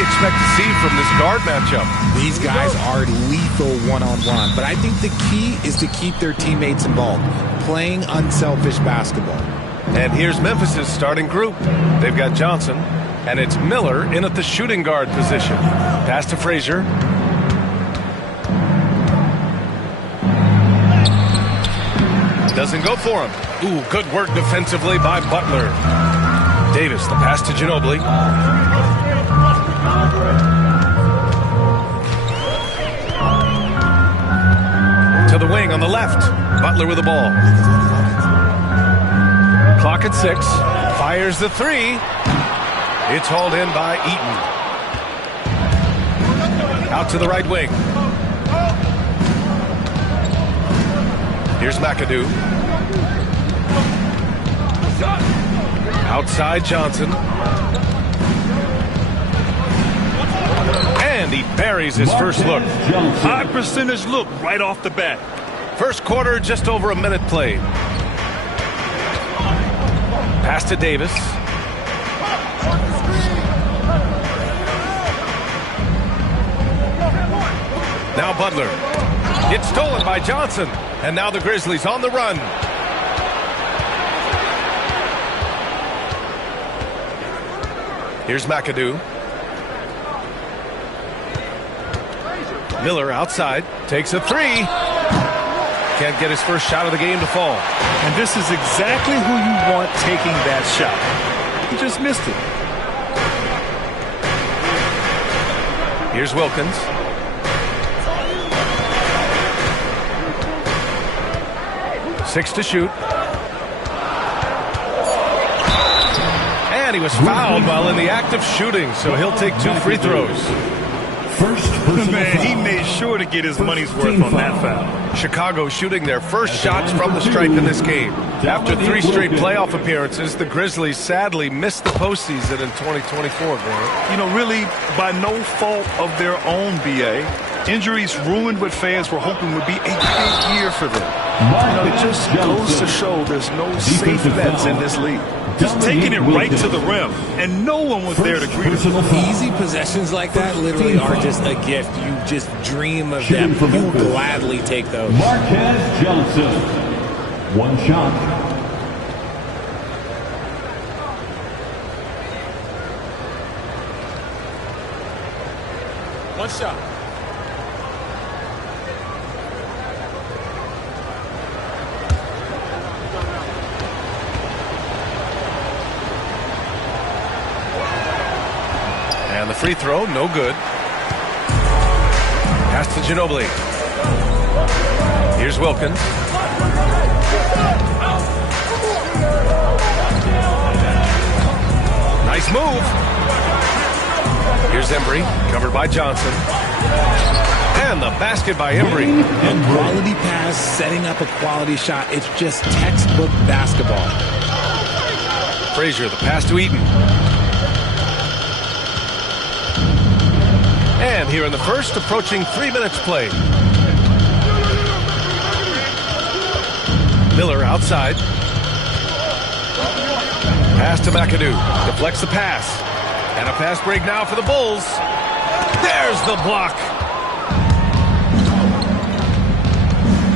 you expect to see from this guard matchup? These guys are lethal one-on-one, but I think the key is to keep their teammates involved, playing unselfish basketball. And here's Memphis's starting group. They've got Johnson, and it's Miller in at the shooting guard position. Pass to Frazier. Doesn't go for him. Ooh, good work defensively by Butler. Davis, the pass to Ginobili. To the wing on the left. Butler with the ball. Clock at 6. Fires the three. It's hauled in by Eaton. Out to the right wing. Here's McAdoo. Outside Johnson. And he buries his first look. High percentage look right off the bat. First quarter, just over a minute played. Pass to Davis. Now Butler. It's stolen by Johnson. And now the Grizzlies on the run. Here's McAdoo. Miller outside. Takes a three. Can't get his first shot of the game to fall. And this is exactly who you want taking that shot. He just missed it. Here's Wilkins. Six to shoot. And he was fouled while in the act of shooting, so he'll take 2 free throws. Man, he made sure to get his money's worth on that foul. Chicago shooting their first shots from the stripe in this game. After 3 straight playoff appearances, the Grizzlies sadly missed the postseason in 2024, Grant. You know, really, by no fault of their own, B.A. Injuries ruined what fans were hoping would be a big year for them. You know, it just goes to show there's no safe bets in this league. Just taking it right to the rim, and no one was there to greet him. Easy possessions like that literally are just a gift. You just dream of them. You gladly take those. Marquez Johnson. 1 shot. One shot. And the free throw, no good. Pass to Ginobili. Here's Wilkins. Nice move. Here's Embry, covered by Johnson. And the basket by Embry. A quality pass, setting up a quality shot. It's just textbook basketball. Frazier, the pass to Eaton. And here in the first, approaching 3 minutes played. Miller outside. Pass to McAdoo. Deflects the pass. And a pass break now for the Bulls. There's the block.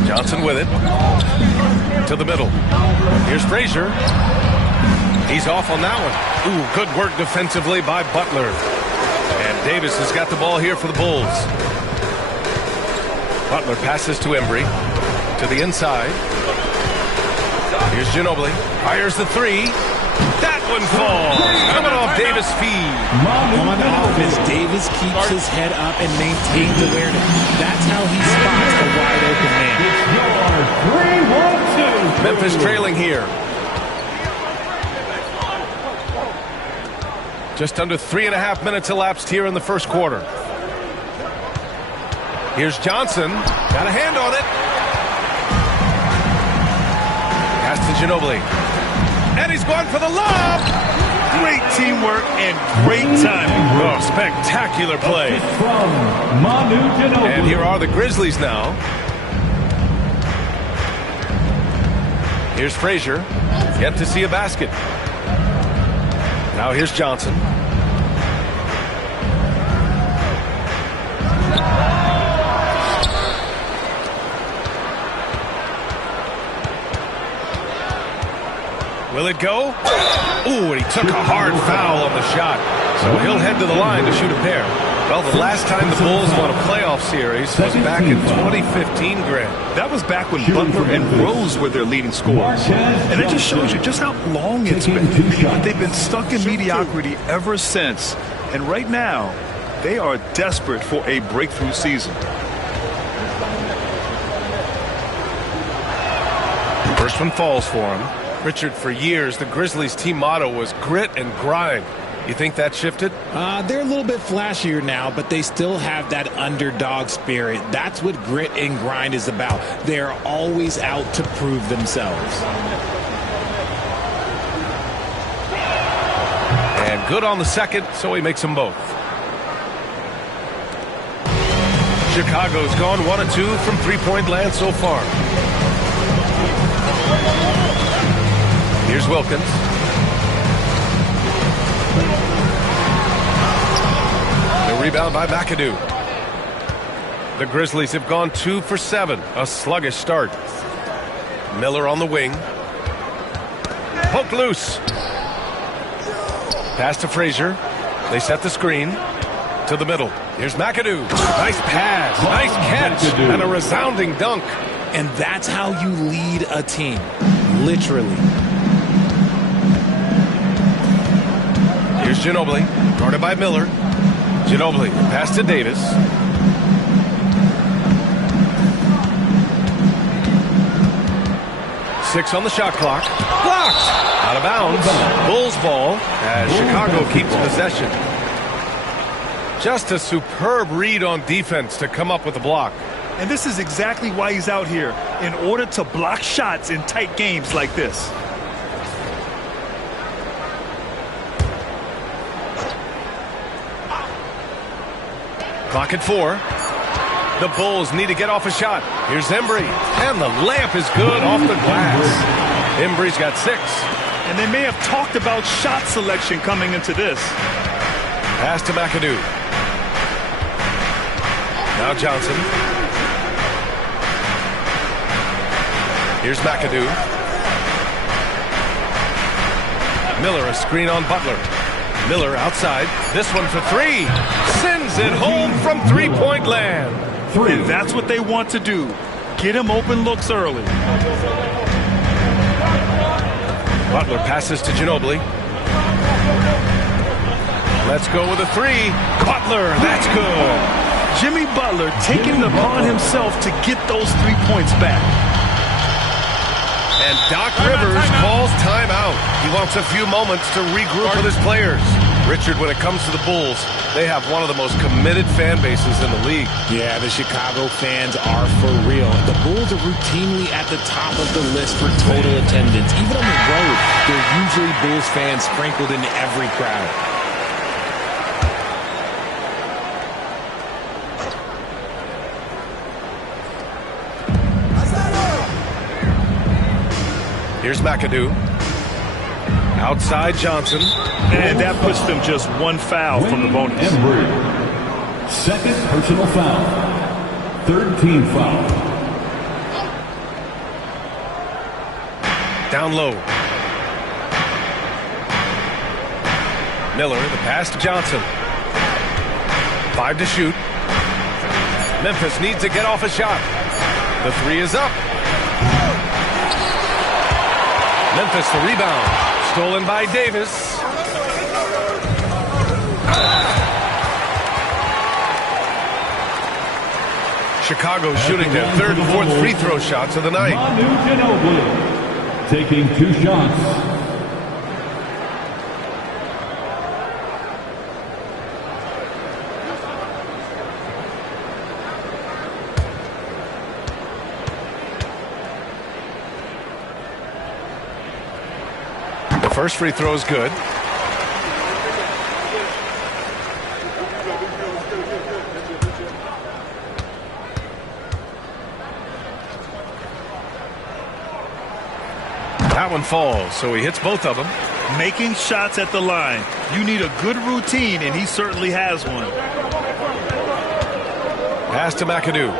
Johnson with it. To the middle. Here's Frazier. He's off on that one. Ooh, good work defensively by Butler. And Davis has got the ball here for the Bulls. Butler passes to Embry. To the inside. Here's Ginobili. Fires the three. That one falls. Coming off Davis' feed. On offense, Davis keeps his head up and maintains awareness. That's how he spots a wide open man. Memphis trailing here. Just under 3.5 minutes elapsed here in the first quarter. Here's Johnson. Got a hand on it. Pass to Ginobili. And he's going for the lob. Great teamwork and great timing. Oh, spectacular play. From Manu Ginobili. And here are the Grizzlies now. Here's Frazier. Yet to see a basket. Now here's Johnson. Will it go? Ooh, and he took a hard foul on the shot. So he'll head to the line to shoot a pair. Well, the last time the Bulls won a playoff series was back in 2015, Grant. That was back when Butler and Rose were their leading scorers. And it just shows you just how long it's been. They've been stuck in mediocrity ever since. And right now, they are desperate for a breakthrough season. First one falls for him. Richard, for years, the Grizzlies' team motto was grit and grind. You think that shifted? They're a little bit flashier now, but they still have that underdog spirit. That's what grit and grind is about. They're always out to prove themselves. And good on the second, so he makes them both. Chicago's gone 1 of 2 from three-point land so far. Here's Wilkins. The rebound by McAdoo. The Grizzlies have gone 2 for 7. A sluggish start. Miller on the wing. Poked loose. Pass to Frazier. They set the screen. To the middle. Here's McAdoo. Nice pass. Nice catch. And a resounding dunk. And that's how you lead a team. Literally. Here's Ginobili, guarded by Miller. Ginobili, pass to Davis. Six on the shot clock. Blocked! Out of bounds. Bulls ball as Chicago keeps possession. Just a superb read on defense to come up with the block. And this is exactly why he's out here, in order to block shots in tight games like this. Clock at 4. The Bulls need to get off a shot. Here's Embry. And the layup is good off the glass. Embry's got 6. And they may have talked about shot selection coming into this. Pass to McAdoo. Now Johnson. Here's McAdoo. Miller, a screen on Butler. Miller outside. This one for 3. Sends it home from three-point land. And that's what they want to do. Get him open looks early. Butler passes to Ginobili. Let's go with a 3. Butler, that's good. Jimmy Butler taking it upon himself to get those 3 points back. And Doc Rivers calls timeout. He wants a few moments to regroup with his players. Richard, when it comes to the Bulls, they have one of the most committed fan bases in the league. Yeah, the Chicago fans are for real. The Bulls are routinely at the top of the list for total attendance. Even on the road, there are usually Bulls fans sprinkled in every crowd. Here's McAdoo. Outside Johnson. And that puts them just 1 foul from the bonus. Embry. Second personal foul. Third team foul. Down low. Miller, the pass to Johnson. 5 to shoot. Memphis needs to get off a shot. The 3 is up. Memphis the rebound. Stolen by Davis. Chicago shooting their 3rd and 4th free throw shots of the night. Manu Ginobili taking 2 shots. First free throw is good. That one falls, so he hits both of them. Making shots at the line. You need a good routine, and he certainly has one. Pass to McAdoo.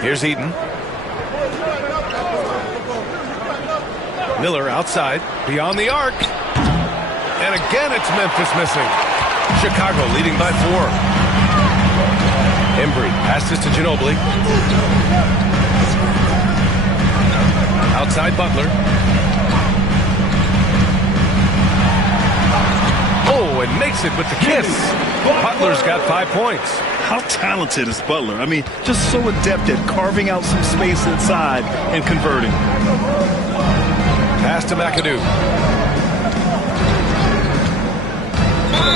Here's Eaton. Miller outside, beyond the arc. And again, it's Memphis missing. Chicago leading by 4. Embry passes to Ginobili. Outside Butler. Oh, and makes it with the kiss. Butler's got 5 points. How talented is Butler? I mean, just so adept at carving out some space inside and converting. Pass to McAdoo.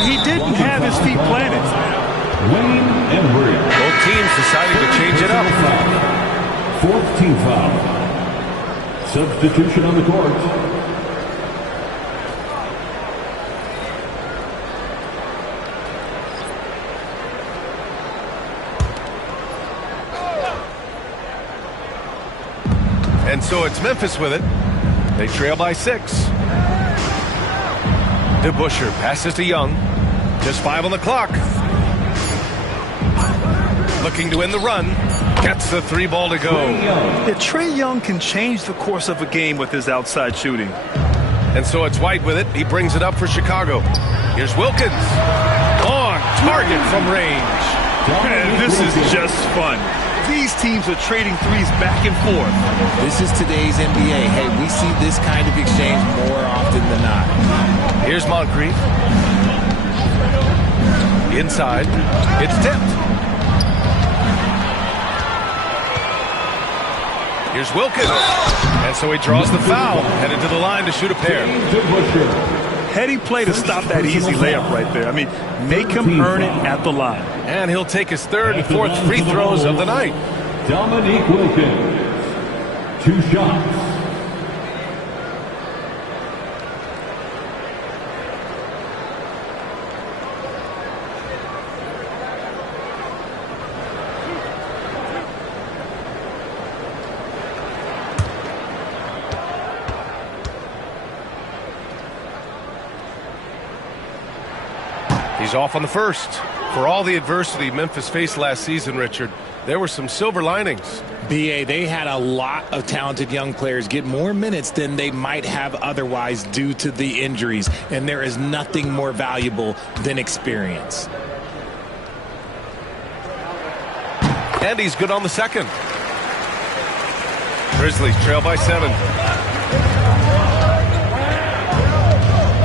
He didn't have his feet planted. Wayne Embry. Both teams deciding to change it up. 4th team foul. Substitution on the court. And so it's Memphis with it. They trail by 6. DeBusschere passes to Young. Just 5 on the clock. Looking to win the run. Gets the 3 ball to go. Yeah, Trae Young can change the course of a game with his outside shooting. And so it's White with it. He brings it up for Chicago. Here's Wilkins. On target from range. Man, this is just fun. These teams are trading threes back and forth. This is today's NBA. Hey, we see this kind of exchange more often than not. Here's Moncrief. Inside. It's tipped. Here's Wilkins. And so he draws the foul. Headed to the line to shoot a pair. Heady play to stop that easy layup right there. I mean, make him earn it at the line. And he'll take his 3rd and 4th free throws of the night. Dominique Wilkins. 2 shots. He's off on the first. For all the adversity Memphis faced last season, Richard, there were some silver linings. BA, they had a lot of talented young players get more minutes than they might have otherwise due to the injuries, and there is nothing more valuable than experience. And he's good on the second. Grizzlies trail by 7.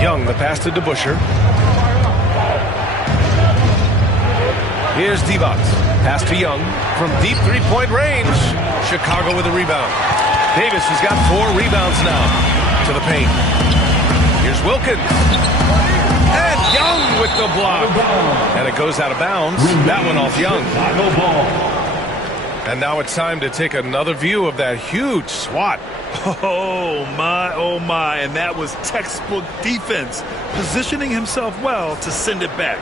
Young, the pass to DeBusschere. Here's Divac. Pass to Young from deep 3-point range. Chicago with a rebound. Davis has got 4 rebounds now to the paint. Here's Wilkins. And Young with the block. And it goes out of bounds. That one off Young. And now it's time to take another view of that huge swat. Oh, my. And that was textbook defense. Positioning himself well to send it back.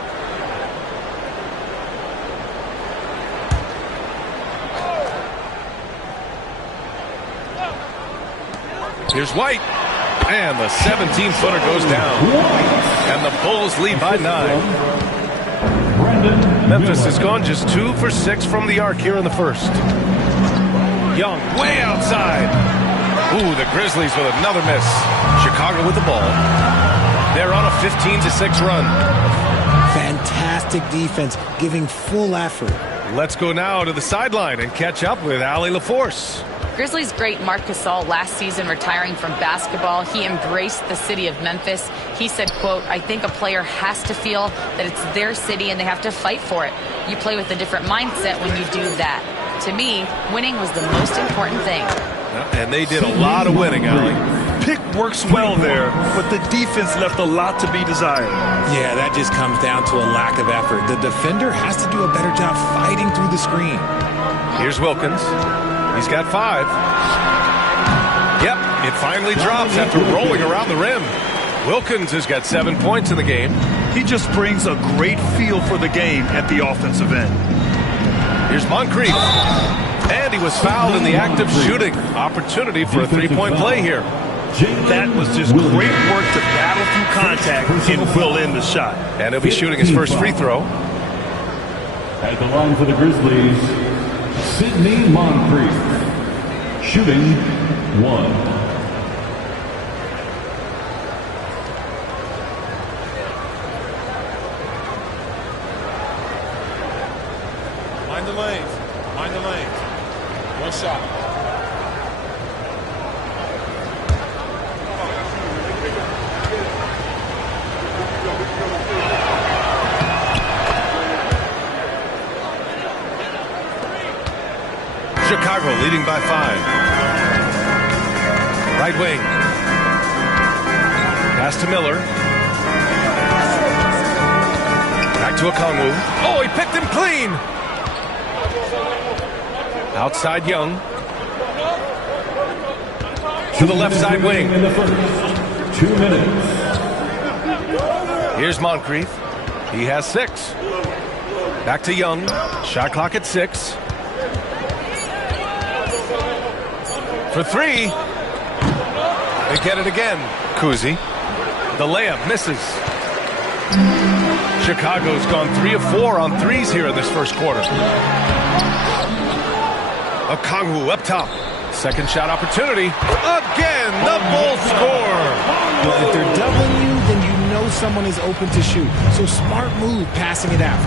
Here's White. And the 17-footer goes down. And the Bulls lead by 9. Memphis has gone just 2 for 6 from the arc here in the first. Young way outside. Ooh, the Grizzlies with another miss. Chicago with the ball. They're on a 15-6 run. Fantastic defense, giving full effort. Let's go now to the sideline and catch up with Allie LaForce. Grizzlies great Marc Gasol last season retiring from basketball. He embraced the city of Memphis. He said, quote, I think a player has to feel that it's their city and they have to fight for it. You play with a different mindset when you do that. To me, winning was the most important thing. And they did a lot of winning, Allie. Pick works well there, but the defense left a lot to be desired. Yeah, that just comes down to a lack of effort. The defender has to do a better job fighting through the screen. Here's Wilkins. He's got 5. Yep, it finally drops after rolling around the rim. Wilkins has got 7 points in the game. He just brings a great feel for the game at the offensive end. Here's Moncrief. And he was fouled in the act of shooting. Opportunity for a 3-point play here. That was just great work to battle through contact and will in the shot. And he'll be shooting his first free throw. At the line for the Grizzlies, Sidney Moncrief. Shooting 1. the lanes. Mind the lanes. One shot. Chicago leading by 5. Right wing. Pass to Miller. Back to Okongwu. Oh, he picked him clean. Outside Young. To the left side wing. In the first 2 minutes. Here's Moncrief. He has 6. Back to Young. Shot clock at 6. For 3. They get it again. Kuzi. The layup misses. Chicago's gone 3 of 4 on threes here in this first quarter. Okongwu up top. Second shot opportunity. Again, the Bulls score. Well, if they're doubling you, then you know someone is open to shoot. So smart move passing it out.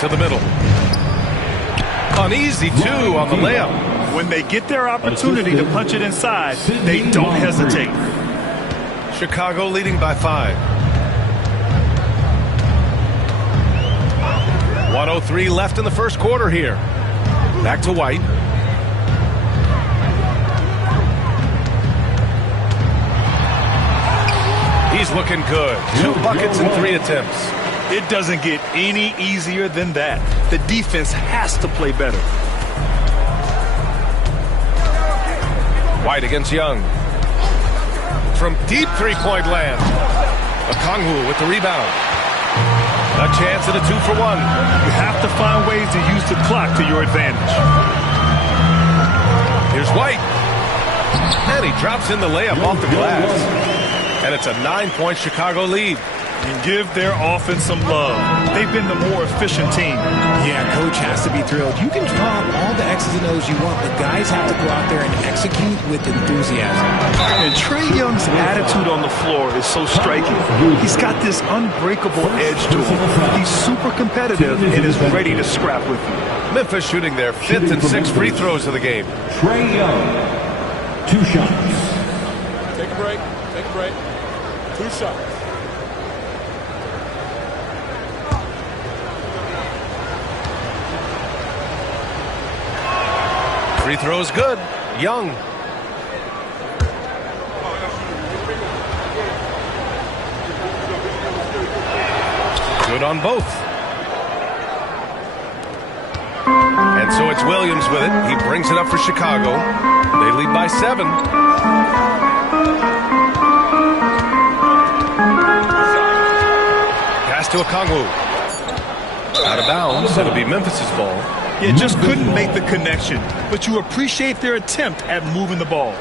To the middle. Uneasy, too, on the layup. When they get their opportunity to punch it inside, they don't hesitate. Chicago leading by 5. 1:03 left in the first quarter here. Back to White. He's looking good. 2 buckets in 3 attempts. It doesn't get any easier than that. The defense has to play better. White against Young. From deep three-point land. Okongwu with the rebound. A chance at a 2-for-1. You have to find ways to use the clock to your advantage. Here's White. And he drops in the layup off the glass. And it's a 9-point Chicago lead. And give their offense some love. They've been the more efficient team. Yeah, coach has to be thrilled. You can draw up all the X's and O's you want, but guys have to go out there and execute with enthusiasm. And Trae Young's attitude on the floor is so striking. He's got this unbreakable edge to him. He's super competitive and is ready to scrap with you. Memphis shooting their 5th and 6th free throws of the game. Trae Young. 2 shots. Take a break. Take a break. 2 shots. Free throws good. Young. Good on both. And so it's Williams with it. He brings it up for Chicago. They lead by 7. Pass to Okongwu. Out of bounds. It'll be Memphis's ball. You just couldn't make the connection, but you appreciate their attempt at moving the ball.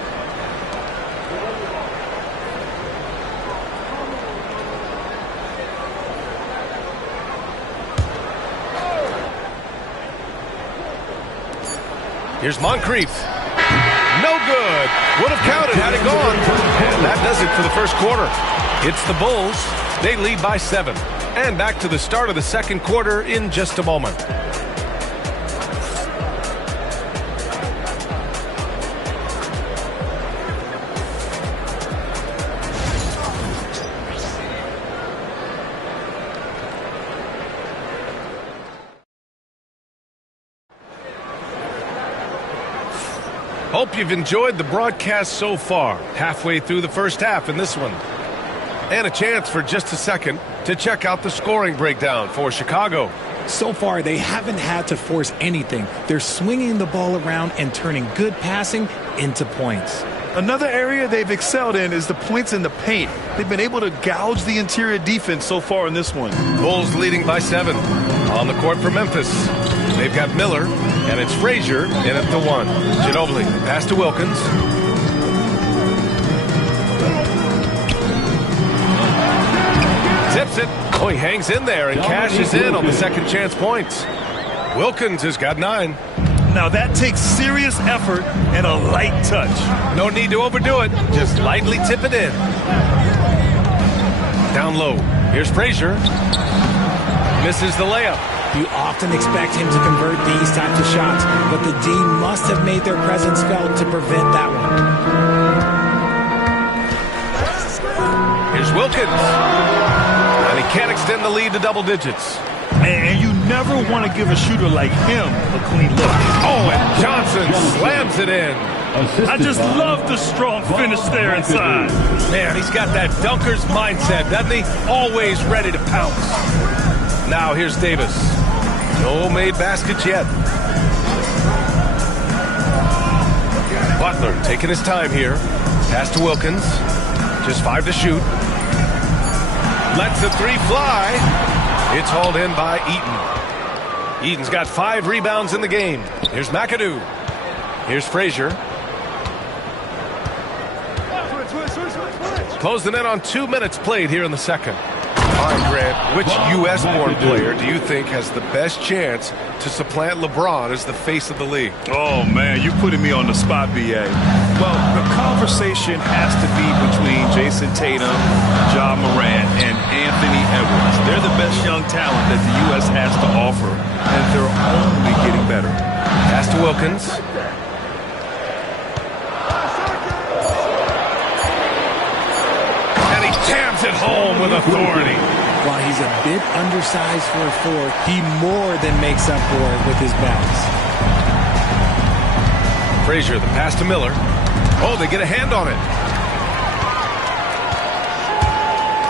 Here's Moncrief. No good. Would have counted had it gone. And that does it for the first quarter. It's the Bulls. They lead by 7. And back to the start of the second quarter in just a moment. Hope you've enjoyed the broadcast so far. Halfway through the first half in this one. And a chance for just a second to check out the scoring breakdown for Chicago. So far, they haven't had to force anything. They're swinging the ball around and turning good passing into points. Another area they've excelled in is the points in the paint. They've been able to gouge the interior defense so far in this one. Bulls leading by 7. On the court for Memphis. They've got Miller, and it's Frazier in at the 1. Ginobili, pass to Wilkins. Tips it. Oh, he hangs in there and cashes in on the second chance points. Wilkins has got 9. Now that takes serious effort and a light touch. No need to overdo it. Just lightly tip it in. Down low. Here's Frazier. Misses the layup. You often expect him to convert these types of shots, but the D must have made their presence felt to prevent that one. Here's Wilkins. And he can't extend the lead to double digits. And you never want to give a shooter like him a clean look. Oh, and Johnson slams it in. I just love the strong finish there inside. Man, he's got that dunker's mindset, doesn't he? Always ready to pounce. Now here's Davis. No made baskets yet. Butler taking his time here. Pass to Wilkins. Just 5 to shoot. Lets the 3 fly. It's hauled in by Eaton. Eaton's got 5 rebounds in the game. Here's McAdoo. Here's Frazier. Closing in on 2 minutes played here in the second. All right, Grant, which U.S.-born player do you think has the best chance to supplant LeBron as the face of the league? Oh, man, you're putting me on the spot, B.A. Well, the conversation has to be between Jason Tatum, Ja Morant, and Anthony Edwards. They're the best young talent that the U.S. has to offer, and they're only getting better. Pass to Wilkins. Jams it home with authority. While he's a bit undersized for a 4, he more than makes up for it with his bounce. Frazier, the pass to Miller. Oh, they get a hand on it.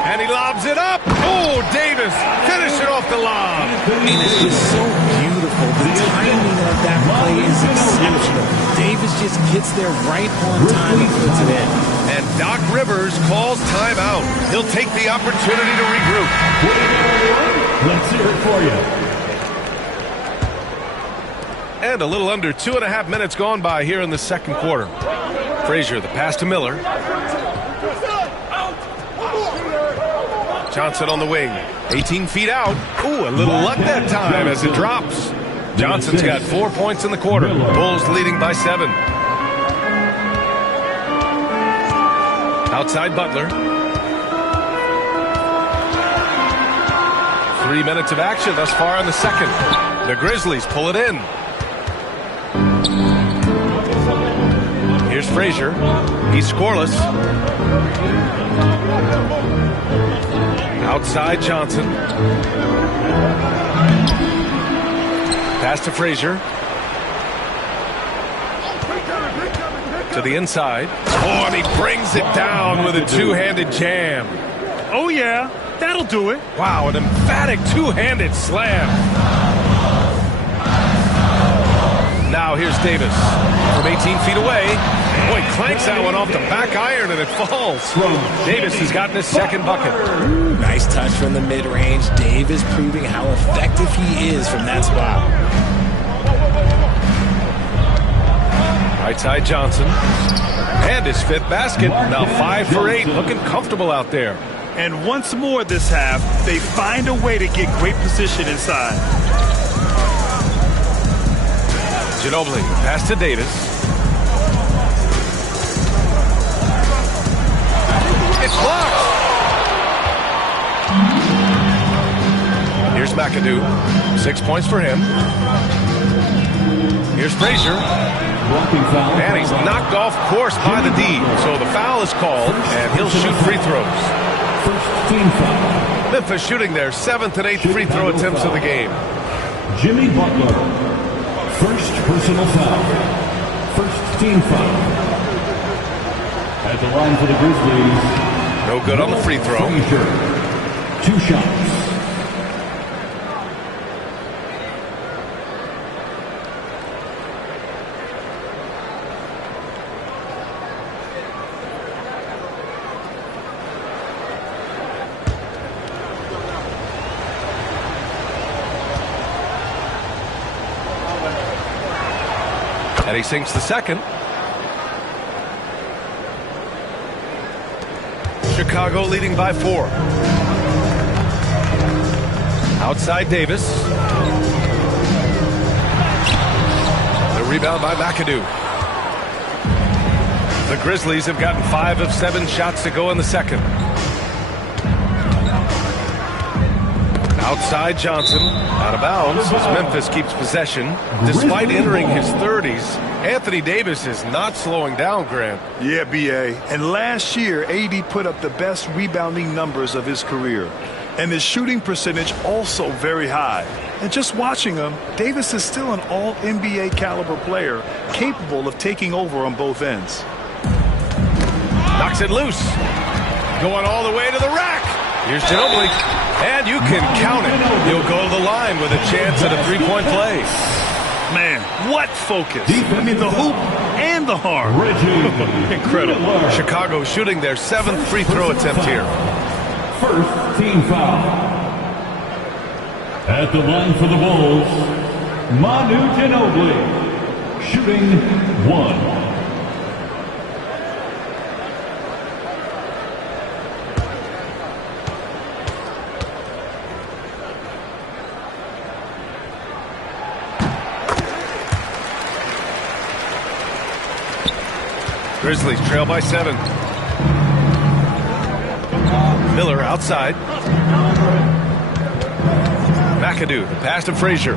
And he lobs it up. Oh, Davis finishing off the lob. And it's just so beautiful. The timing of that play is exceptional. Davis just gets there right on time and puts it in. And Doc Rivers calls timeout. He'll take the opportunity to regroup. Let's hear it for you. And a little under 2.5 minutes gone by here in the second quarter. Frazier, the pass to Miller. Johnson on the wing. 18 feet out. Ooh, a little luck that time as it drops. Johnson's got 4 points in the quarter. Bulls leading by 7. Outside Butler. 3 minutes of action thus far in the second. The Grizzlies pull it in. Here's Frazier. He's scoreless. Outside Johnson. Pass to Frazier. To the inside. Oh, and he brings it down with a two-handed jam. Oh, yeah, that'll do it. Wow, an emphatic two-handed slam. Now here's Davis from 18 feet away. Boy, clanks that one off the back iron and it falls. Davis has gotten his second bucket. Nice touch from the mid-range. Davis proving how effective he is from that spot. Right side Johnson. And his 5th basket. Now 5 for 8. Looking comfortable out there. And once more this half, they find a way to get great position inside. Ginobili, pass to Davis. It's blocked. Here's McAdoo. 6 points for him. Here's Frazier. And he's knocked off course by the D. So the foul is called, and he'll shoot free throws. Memphis shooting their 7th and 8th free throw attempts of the game. Jimmy Butler. First personal foul. First team foul. At the line for the Grizzlies. No good on the free throw. 2 shots. And he sinks the second. Chicago leading by 4. Outside Davis. The rebound by McAdoo. The Grizzlies have gotten 5 of 7 shots to go in the second. Outside Johnson, out of bounds as Memphis keeps possession. Despite entering his 30s, Anthony Davis is not slowing down, Grant. Yeah, B.A. And last year, AD put up the best rebounding numbers of his career. And his shooting percentage also very high. And just watching him, Davis is still an all-NBA caliber player, capable of taking over on both ends. Knocks it loose. Going all the way to the rack. Here's Ginobili. And you can count it. He'll go to the line with a chance at a three-point play. Man, what focus. I mean, the hoop and the harm. Incredible. Chicago shooting their 7th free throw attempt here. First team foul. At the line for the Bulls, Manu Ginobili, shooting 1. Grizzlies trail by 7. Miller outside. McAdoo, the pass to Frazier.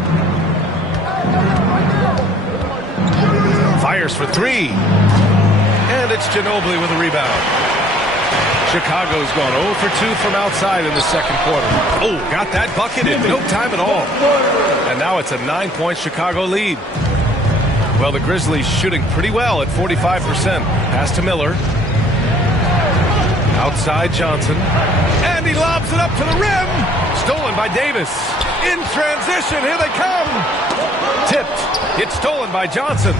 Fires for 3. And it's Ginobili with a rebound. Chicago's gone 0 for 2 from outside in the second quarter. Oh, got that bucket in no time at all. And now it's a 9-point Chicago lead. Well, the Grizzlies shooting pretty well at 45%. Pass to Miller. Outside Johnson. And he lobs it up to the rim. Stolen by Davis. In transition, here they come. Tipped. It's stolen by Johnson.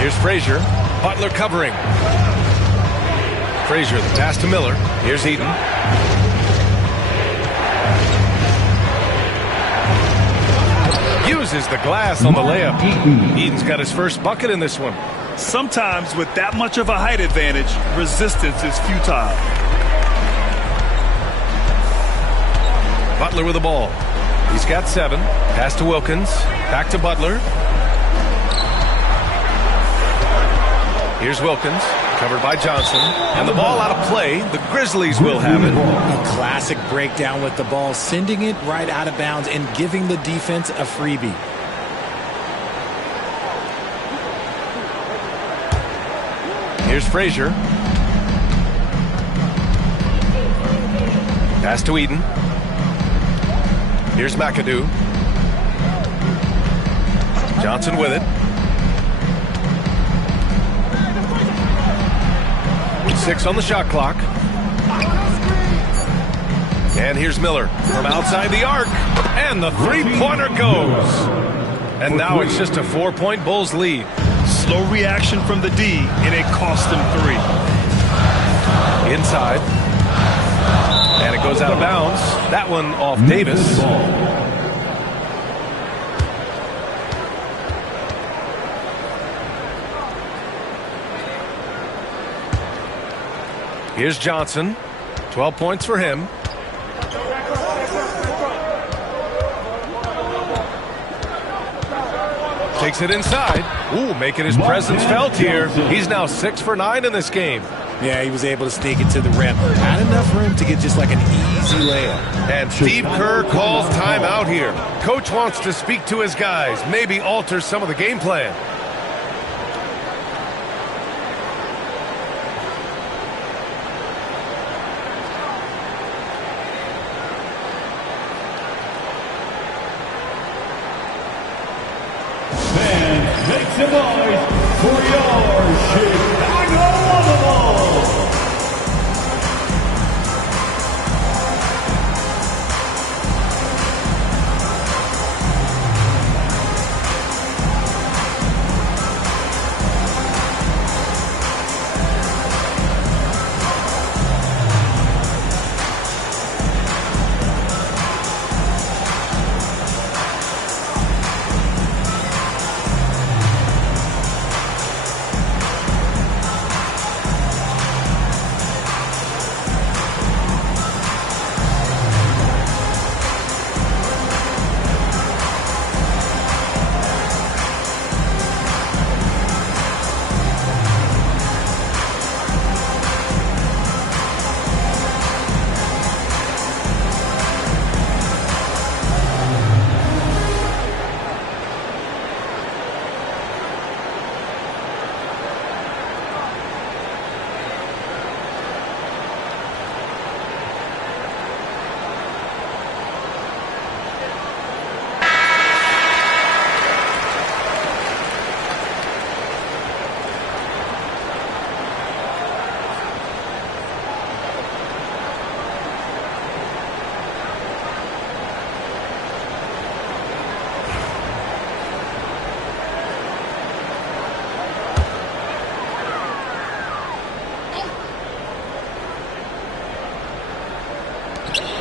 Here's Frazier. Butler covering. Frazier, the pass to Miller. Here's Eden. Uses the glass on the layup. Eden's got his first bucket in this one. Sometimes with that much of a height advantage, resistance is futile. Butler with the ball. He's got 7. Pass to Wilkins. Back to Butler. Here's Wilkins. Covered by Johnson. And the ball out of play. The Grizzlies will have it. A classic breakdown with the ball, sending it right out of bounds and giving the defense a freebie. Here's Frazier. Pass to Eden. Here's McAdoo. Johnson with it. 6 on the shot clock. And here's Miller from outside the arc. And the three-pointer goes. And now it's just a 4-point Bulls lead. Slow reaction from the D, and it cost them 3. Inside. And it goes out of bounds. That one off Davis. Here's Johnson. 12 points for him. Takes it inside. Ooh, making his presence felt here. He's now 6 for 9 in this game. Yeah, he was able to sneak it to the rim. Not enough room to get just like an easy layup. And Steve Kerr calls timeout here. Coach wants to speak to his guys, maybe alter some of the game plan. Make some noise for your Chicago Bulls.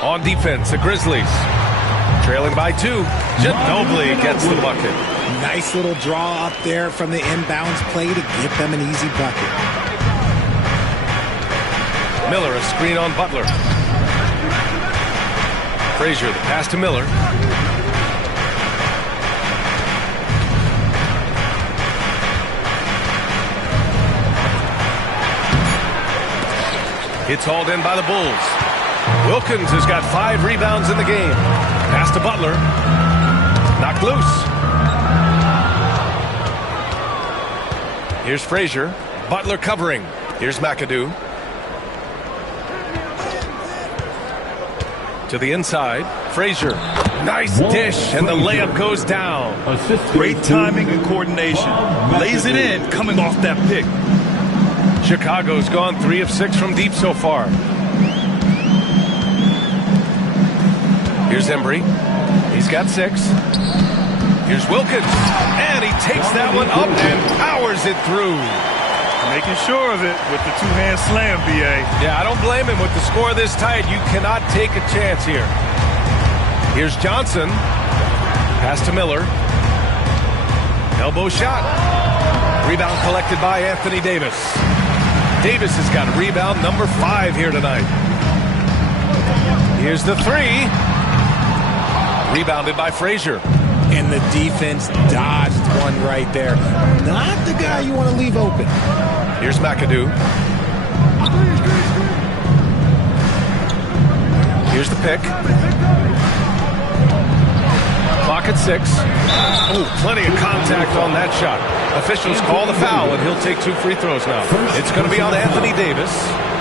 On defense, the Grizzlies trailing by 2. Ginobili gets the bucket. Nice little draw up there from the inbounds play to give them an easy bucket. Miller, a screen on Butler. Frazier, the pass to Miller. It's hauled in by the Bulls. Wilkins has got 5 rebounds in the game. Pass to Butler. Knocked loose. Here's Frazier. Butler covering. Here's McAdoo. To the inside. Frazier. Nice dish, and the layup goes down. Great timing and coordination. Lays it in coming off that pick. Chicago's gone 3 of 6 from deep so far. Here's Embry. He's got 6. Here's Wilkins. And he takes that one up and powers it through. Making sure of it with the two-hand slam, B.A. Yeah, I don't blame him. With the score this tight, you cannot take a chance here. Here's Johnson. Pass to Miller. Elbow shot. Rebound collected by Anthony Davis. Davis has got rebound number 5 here tonight. Here's the 3. Rebounded by Frazier. And the defense dodged one right there. Not the guy you want to leave open. Here's McAdoo. Here's the pick. Clock at 6. Oh, plenty of contact on that shot. Officials call the foul, and he'll take 2 free throws now. It's going to be on Anthony Davis.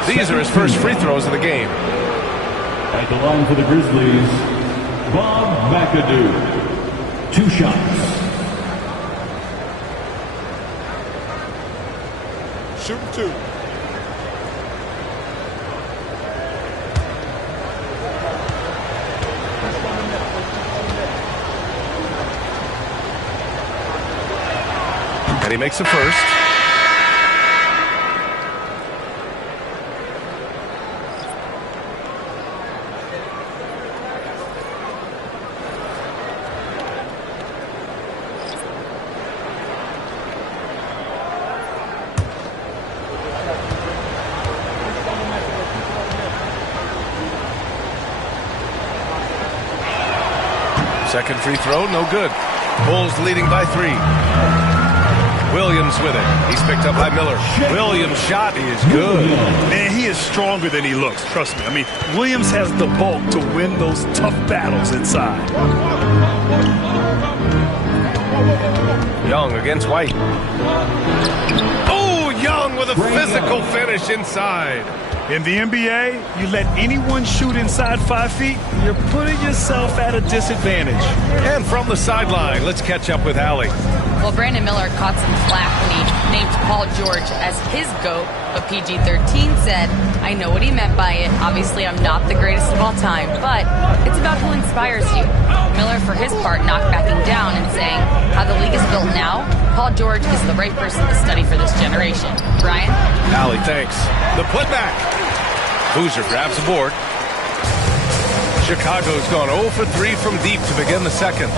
These are his first free throws of the game. At the line for the Grizzlies, Bob McAdoo. 2 shots. Shooting 2. And he makes the first. Second free throw, no good. Bulls leading by 3. Williams with it. He's picked up by Miller. Williams' shot is good. Man, he is stronger than he looks. Trust me. I mean, Williams has the bulk to win those tough battles inside. Young against White. Oh, Young with a physical finish inside. In the NBA, you let anyone shoot inside 5 feet, you're putting yourself at a disadvantage. And from the sideline, let's catch up with Allie. Well, Brandon Miller caught some flack when he named Paul George as his GOAT, but PG-13 said, I know what he meant by it. Obviously, I'm not the greatest of all time, but it's about who inspires you. Miller, for his part, knocked backing down and saying, how the league is built now, Paul George is the right person to study for this generation. Brian? Allie, thanks. The putback. Boozer grabs the board. Chicago's gone 0 for 3 from deep to begin the second.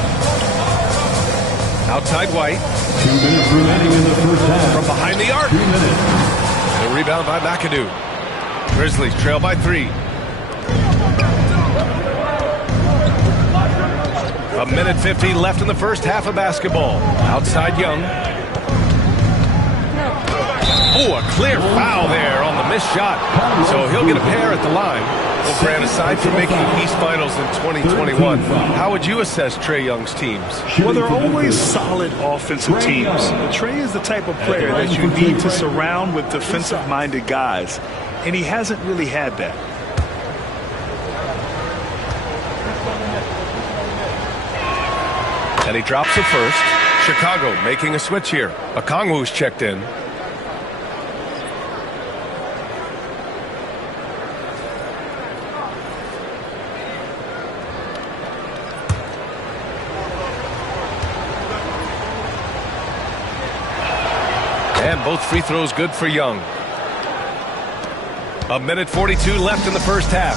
Outside White. 2 minutes remaining in the first half. From behind the arc. 2 minutes. The rebound by McAdoo. Grizzlies trail by 3. A minute 50 left in the first half of basketball. Outside Young. Oh, a clear foul there on the missed shot. So he'll get a pair at the line. Well, Grant, aside from making East Finals in 2021, how would you assess Trae Young's teams? Well, they're always solid offensive teams. But Trae is the type of player that you need to surround with defensive-minded guys, and he hasn't really had that. And he drops it first. Chicago making a switch here. Okongwu's checked in. And both free throws good for Young. A minute 42 left in the first half.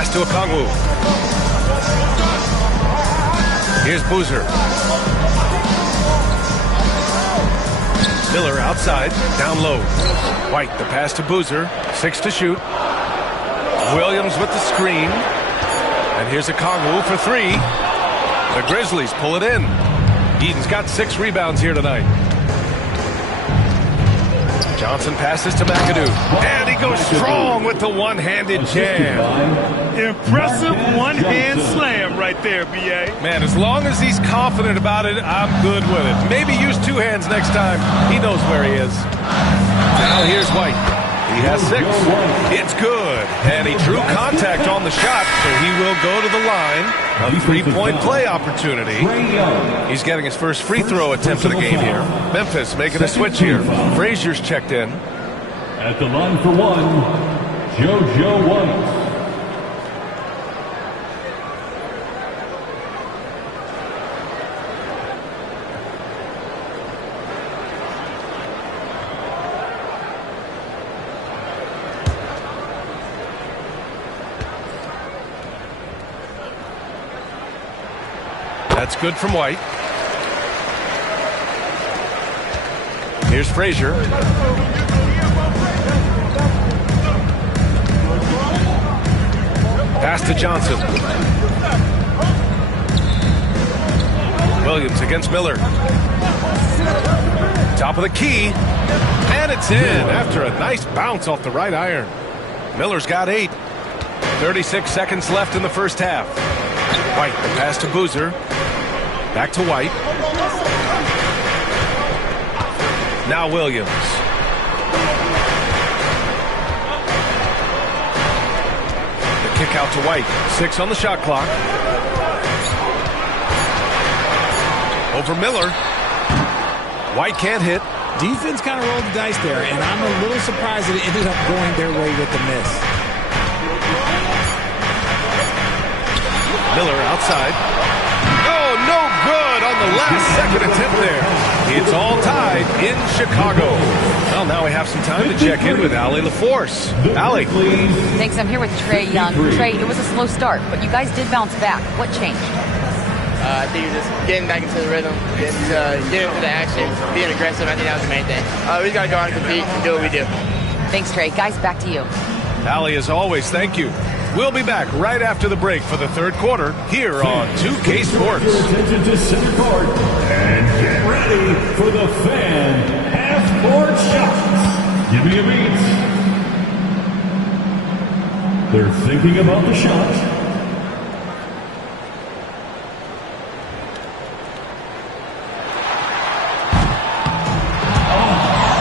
Pass to Okongwu. Here's Boozer. Miller outside, down low. White, the pass to Boozer. 6 to shoot. Williams with the screen. And here's Okongwu for 3. The Grizzlies pull it in. Eden's got 6 rebounds here tonight. Johnson passes to McAdoo. And he goes strong with the one-handed jam. Impressive one-hand slam right there, B.A. Man, as long as he's confident about it, I'm good with it. Maybe use 2 hands next time. He knows where he is. Now here's White. He has 6. It's good. And he drew contact on the shot, so he will go to the line. A 3-point play opportunity. He's getting his first free throw attempt of the game here. Memphis making a switch here. Frazier's checked in. At the line for 1, JoJo White. That's good from White. Here's Frazier. Pass to Johnson. Williams against Miller. Top of the key. And it's in after a nice bounce off the right iron. Miller's got 8. 36 seconds left in the first half. White, the pass to Boozer. Back to White. Now Williams. The kick out to White. 6 on the shot clock. Over Miller. White can't hit. Defense kind of rolled the dice there, and I'm a little surprised that it ended up going their way with the miss. Miller outside. Oh, no good on the last second attempt there. It's all tied in Chicago. Well, now we have some time to check in with Allie LaForce. Allie. Thanks. I'm here with Trey Young. Trey, it was a slow start, but you guys did bounce back. What changed? I think you're just getting back into the rhythm, getting into the action, being aggressive. I think that was the main thing. We just got to go out and compete and do what we do. Thanks, Trey. Guys, back to you. Allie, as always, thank you. We'll be back right after the break for the third quarter here on 2K Sports. Attention to center court and get ready for the fan half-court shots. Give me a beat. They're thinking about the shot.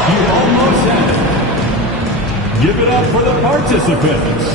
You almost had it. Give it up for the participants.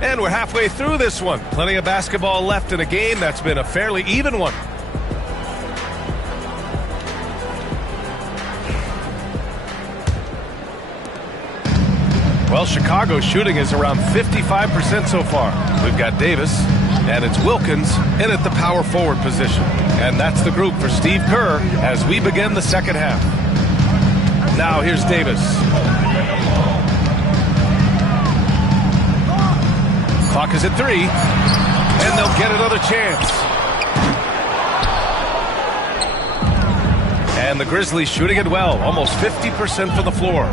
And we're halfway through this one. Plenty of basketball left in a game that's been a fairly even one. Well, Chicago's shooting is around 55% so far. We've got Davis, and it's Wilkins in at the power forward position. And that's the group for Steve Kerr as we begin the second half. Now here's Davis. Clock is at 3, and they'll get another chance. And the Grizzlies shooting it well, almost 50% from the floor.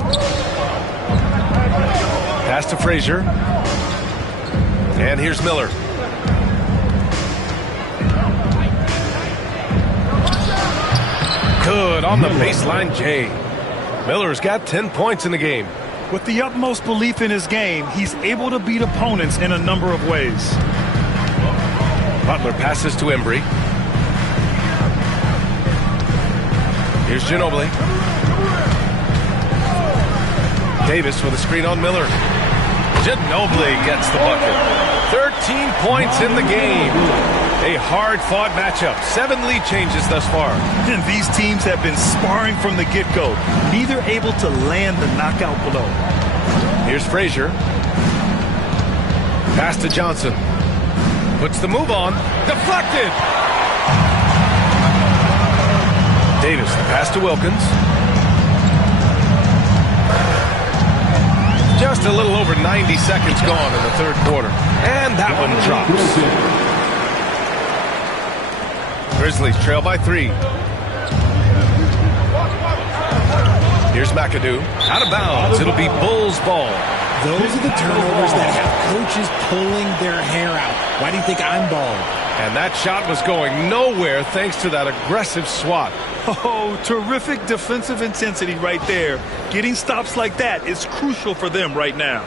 Pass to Frazier. And here's Miller. Good on the baseline, Jay. Miller's got 10 points in the game. With the utmost belief in his game, he's able to beat opponents in a number of ways. Butler passes to Embry. Here's Ginobili. Davis with a screen on Miller. Ginobili gets the bucket. 13 points in the game. A hard-fought matchup. 7 lead changes thus far. And these teams have been sparring from the get-go. Neither able to land the knockout blow. Here's Frazier. Pass to Johnson. Puts the move on. Deflected. Davis, the pass to Wilkins. Just a little over 90 seconds gone in the third quarter. And that one drops. Grizzlies trail by 3. Here's McAdoo. Out of bounds. It'll be Bulls ball. Those are the turnovers that have coaches pulling their hair out. Why do you think I'm bald? And that shot was going nowhere thanks to that aggressive swat. Oh, terrific defensive intensity right there. Getting stops like that is crucial for them right now.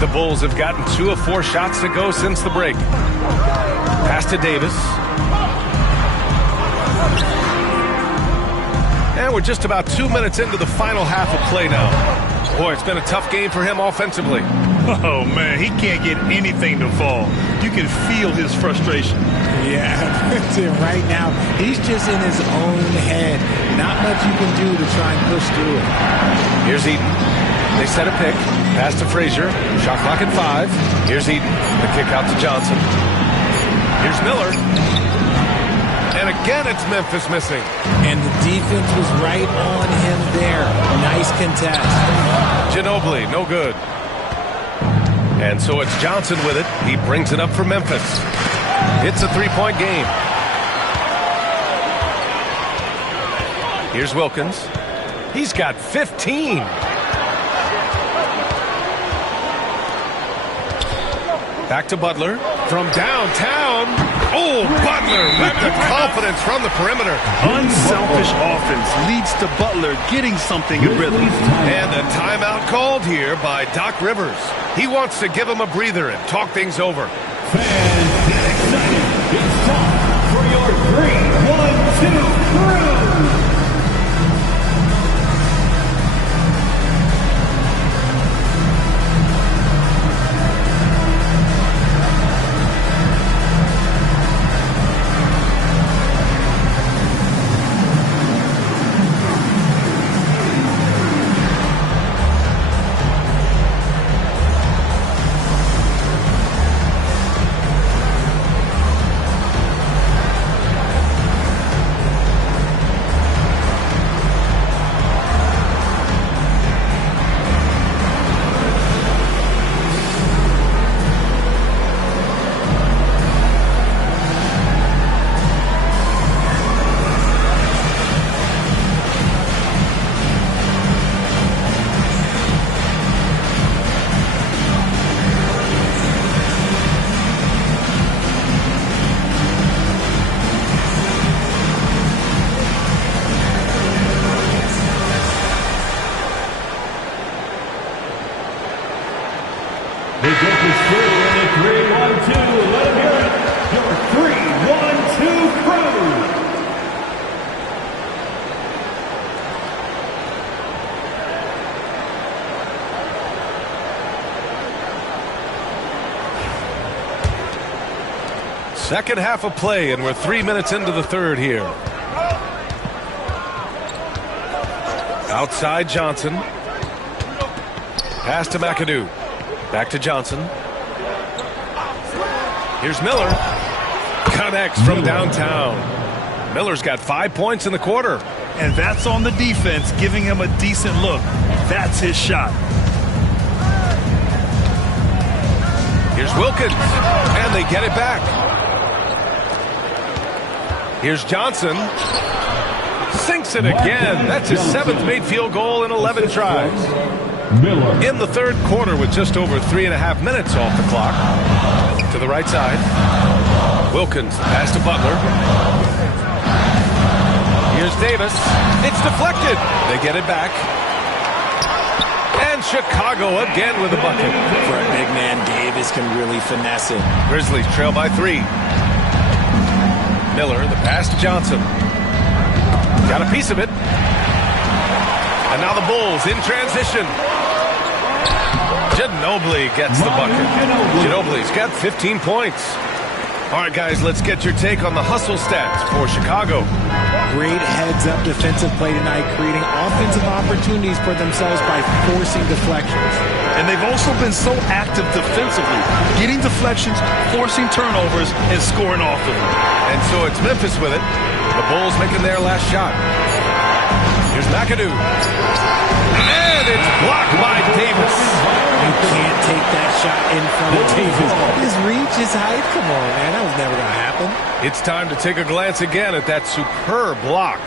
The Bulls have gotten 2 of 4 shots to go since the break. Pass to Davis. And we're just about 2 minutes into the final half of play now. Boy, it's been a tough game for him offensively. Oh, man, he can't get anything to fall. You can feel his frustration. Yeah, right now, he's just in his own head. Not much you can do to try and push through it. Here's Eaton. They set a pick. Pass to Frazier. Shot clock at 5. Here's Eaton. The kick out to Johnson. Here's Miller. And again, it's Memphis missing. And the defense was right on him there. Nice contest. Ginobili, no good. And so it's Johnson with it. He brings it up for Memphis. It's a 3-point game. Here's Wilkins. He's got 15. Back to Butler. From downtown. Oh, Butler with the confidence from the perimeter. Unselfish offense leads to Butler getting something in rhythm. And a timeout called here by Doc Rivers. He wants to give him a breather and talk things over. Fans, get excited. It's time for your 3-1-2 crew. The deck is through in the 3-1-2. Let them hear it. Your 3-1-2 crew. Second half of play, and we're 3 minutes into the third here. Outside Johnson. Pass to McAdoo. Back to Johnson. Here's Miller. Connects from downtown. Miller's got 5 points in the quarter. And that's on the defense, giving him a decent look. That's his shot. Here's Wilkins. And they get it back. Here's Johnson. Sinks it again. That's his 7th made field goal in 11 tries. Miller. In the third quarter with just over 3.5 minutes off the clock. To the right side. Wilkins, pass to Butler. Here's Davis. It's deflected. They get it back. And Chicago again with a bucket. For a big man, Davis can really finesse it. Grizzlies trail by 3. Miller, the pass to Johnson. Got a piece of it. And now the Bulls in transition. Ginobili gets the bucket. Ginobili's got 15 points. All right, guys, let's get your take on the hustle stats for Chicago. Great heads-up defensive play tonight, creating offensive opportunities for themselves by forcing deflections. And they've also been so active defensively, getting deflections, forcing turnovers, and scoring off of them. And so it's Memphis with it. The Bulls making their last shot. Here's McAdoo. And it's blocked by Davis. You can't take that shot in front of Davis. His reach, his height, come on, man. That was never going to happen. It's time to take a glance again at that superb block.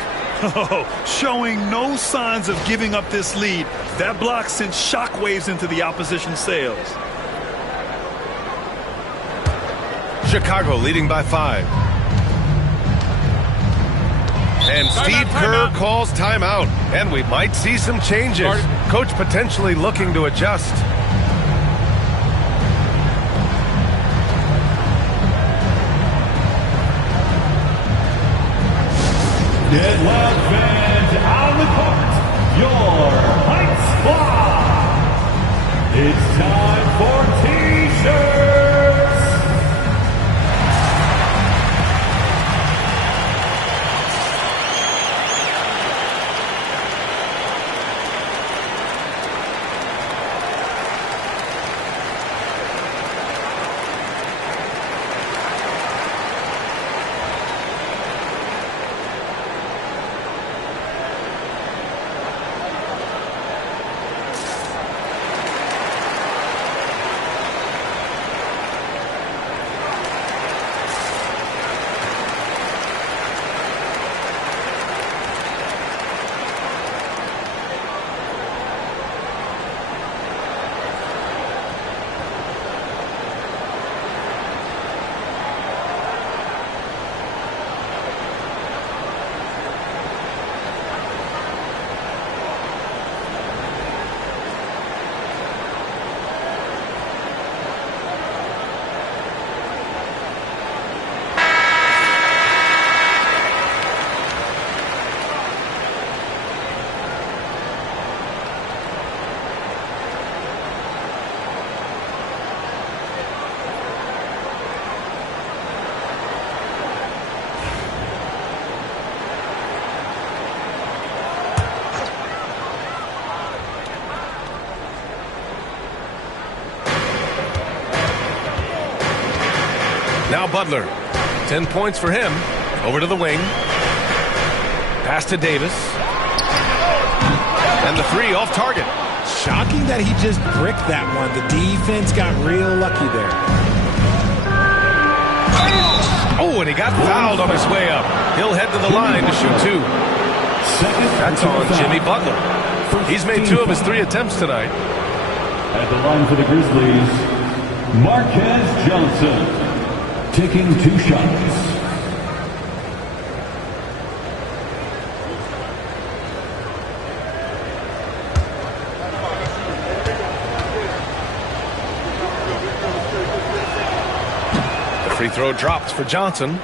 Showing no signs of giving up this lead. That block sent shockwaves into the opposition's sails. Chicago leading by 5. And Steve Kerr calls timeout. And we might see some changes. Coach potentially looking to adjust. Get loud, fans, on the court, your Heights Squad. It's time for T-shirts. Now Butler. 10 points for him. Over to the wing. Pass to Davis. And the 3 off target. Shocking that he just bricked that one. The defense got real lucky there. Oh, and he got fouled on his way up. He'll head to the line to shoot 2. That's on Jimmy Butler. He's made 2 of his 3 attempts tonight. At the line for the Grizzlies, Marquez Johnson. Taking 2 shots. The free throw drops for Johnson.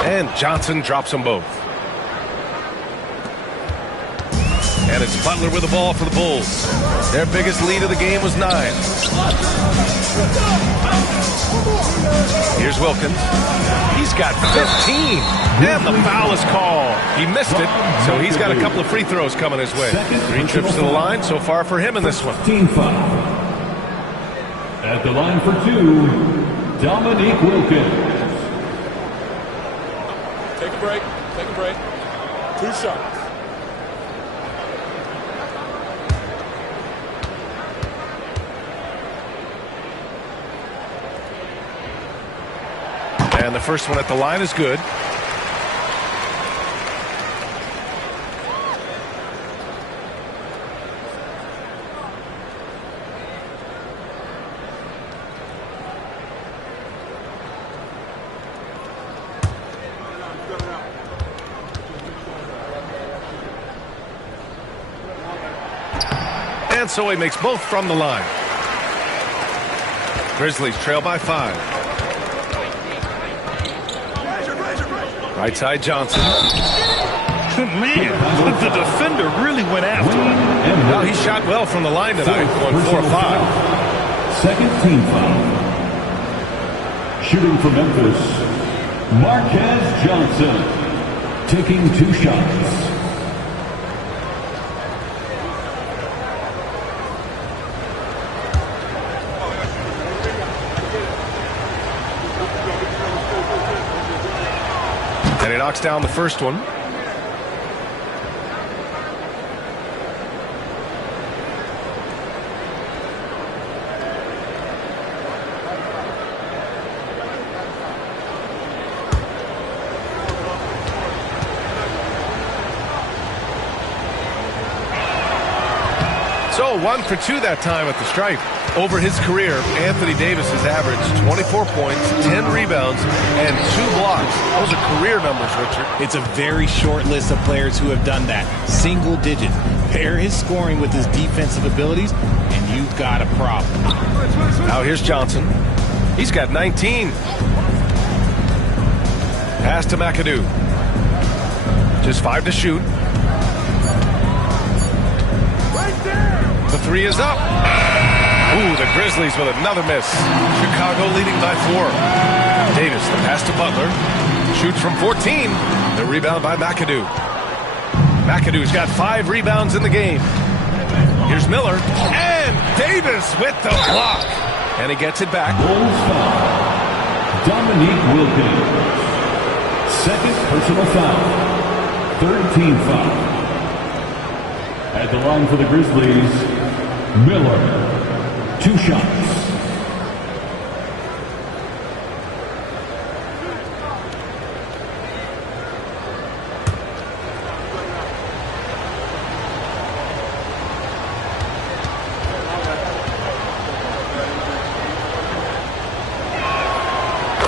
And Johnson drops them both. And it's Butler with the ball for the Bulls. Their biggest lead of the game was 9. Here's Wilkins. He's got 15. And the foul is called. He missed it, so he's got a couple of free throws coming his way. 3 trips to the line so far for him in this one. Team foul. At the line for 2, Dominique Wilkins. Take a break. Take a break. 2 shots. And the first one at the line is good. And so he makes both from the line. Grizzlies trail by 5. Right side Johnson. Man, the defender really went after him. Well, he shot well from the line tonight, going 4 of 5. Second team foul. Shooting for Memphis, Marquez Johnson, taking 2 shots. And he knocks down the first one. So 1 for 2 that time at the stripe. Over his career, Anthony Davis has averaged 24 points, 10 rebounds, and 2 blocks. Those are career numbers, Richard. It's a very short list of players who have done that. Single digit. Pair his scoring with his defensive abilities, and you've got a problem. Now here's Johnson. He's got 19. Pass to McAdoo. Just 5 to shoot. The 3 is up. Ooh, the Grizzlies with another miss. Chicago leading by 4. Davis, the pass to Butler. Shoots from 14. The rebound by McAdoo. McAdoo's got 5 rebounds in the game. Here's Miller. And Davis with the block. And he gets it back. Bulls foul. Dominique Wilkins. Second personal foul. Third team foul. At the line for the Grizzlies, Miller. 2 shots.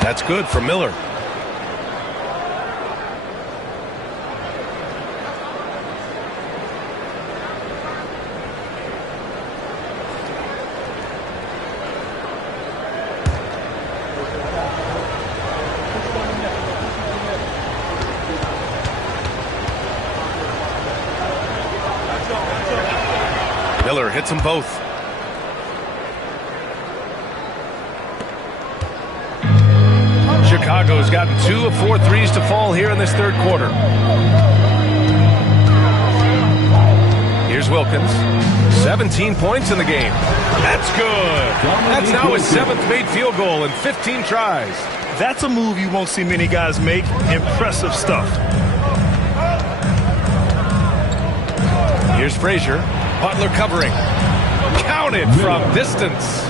That's good for Miller. Miller hits them both. Chicago's gotten 2 of 4 threes to fall here in this third quarter. Here's Wilkins. 17 points in the game. That's good. That's now his 7th made field goal in 15 tries. That's a move you won't see many guys make. Impressive stuff. Here's Frazier. Butler covering. Counted from distance.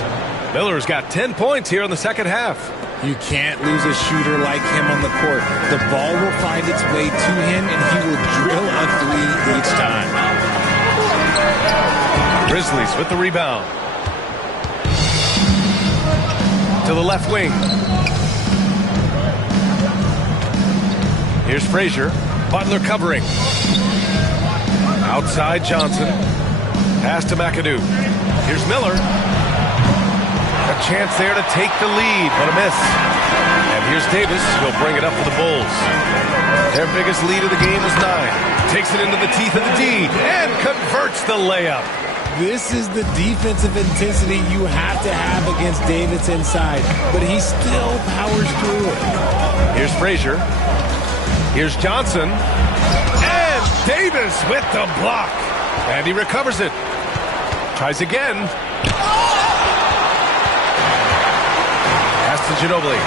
Miller's got 10 points here in the second half. You can't lose a shooter like him on the court. The ball will find its way to him, and he will drill a 3 each time. Grizzlies with the rebound. To the left wing. Here's Frazier. Butler covering. Outside Johnson. Pass to McAdoo. Here's Miller. A chance there to take the lead, but a miss. And here's Davis. He'll bring it up for the Bulls. Their biggest lead of the game was 9. Takes it into the teeth of the D and converts the layup. This is the defensive intensity you have to have against Davis inside, but he still powers through it. Here's Frazier. Here's Johnson. And Davis with the block. And he recovers it. Tries again. Pass to Ginobili.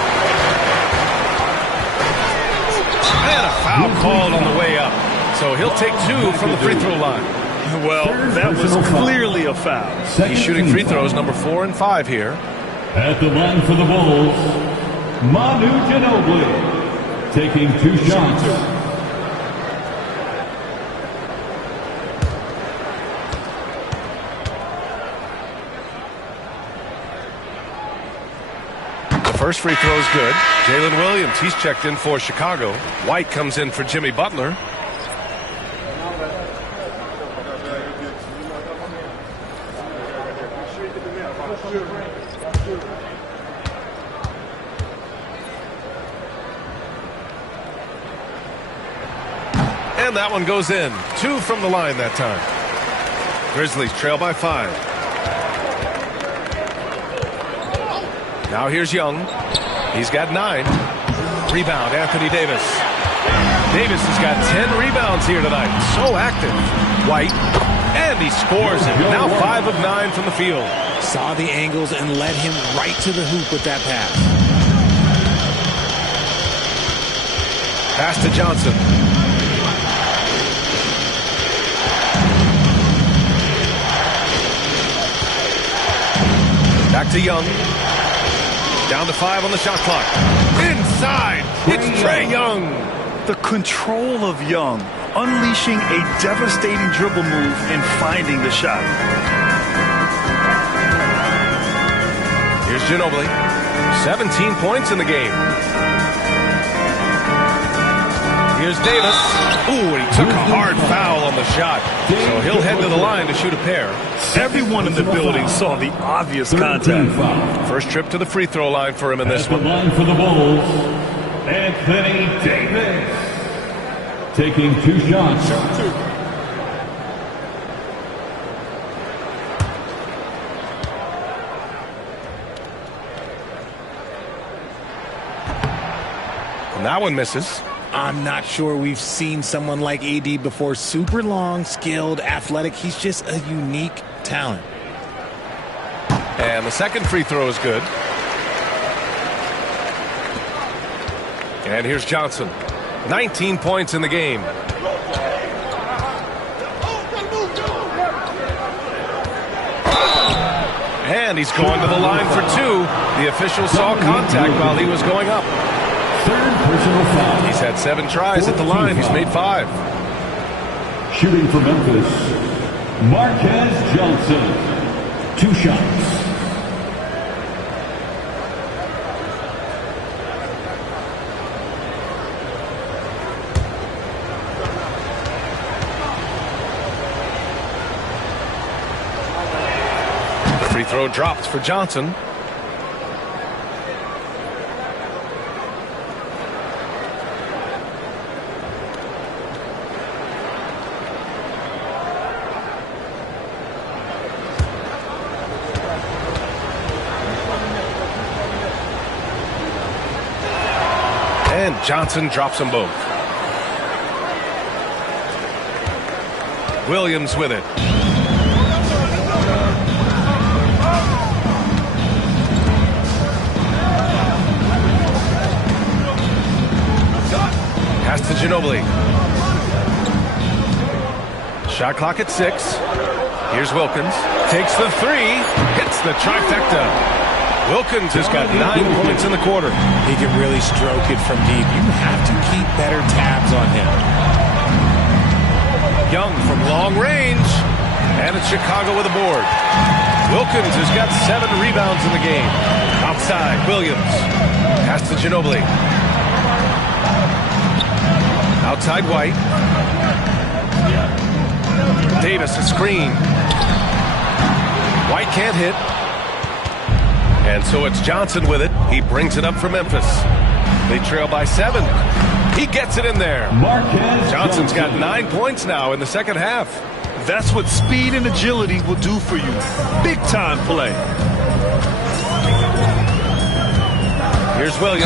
And a foul called on the way up. So he'll take 2 from the free throw line. Well, that was clearly a foul. He's shooting free throws number 4 and 5 here. At the line for the Bulls, Manu Ginobili, taking 2 shots. The first free throw is good. Jalen Williams, he's checked in for Chicago. White comes in for Jimmy Butler. And that one goes in. 2 from the line that time. Grizzlies trail by 5. Now here's Young. He's got 9. Rebound, Anthony Davis. Davis has got 10 rebounds here tonight. So active. White. And he scores it. Now 5 of 9 from the field. Saw the angles and led him right to the hoop with that pass. Pass to Johnson. Back to Young. Down to 5 on the shot clock. Inside. It's Trae Young. The control of Young, unleashing a devastating dribble move and finding the shot. Here's Ginobili. 17 points in the game. Here's Davis. Ooh, and he took a hard foul on the shot. So he'll head to the line to shoot a pair. Everyone in the building saw the obvious contact. First trip to the free throw line for him in this one. At the line for the Bulls, Anthony Davis, taking 2 shots. And that one misses. I'm not sure we've seen someone like AD before. Super long, skilled, athletic. He's just a unique talent. And the second free throw is good. And here's Johnson. 19 points in the game. And he's going to the line for 2. The official saw contact while he was going up. Third personal foul. He's had 7 tries at the line. He's made 5. Shooting for Memphis, Marquez Johnson, 2 shots. The free throw drops for Johnson. And Johnson drops them both. Williams with it. Pass to Ginobili. Shot clock at 6. Here's Wilkins. Takes the 3. Hits the trifecta. Wilkins has got 9 points in the quarter. He can really stroke it from deep. You have to keep better tabs on him. Young from long range. And it's Chicago with a board. Wilkins has got 7 rebounds in the game. Outside, Williams. Pass to Ginobili. Outside, White. Davis, a screen. White can't hit. And so it's Johnson with it. He brings it up for Memphis. They trail by 7. He gets it in there. Johnson's got 9 points now in the second half. That's what speed and agility will do for you. Big time play. Here's Williams.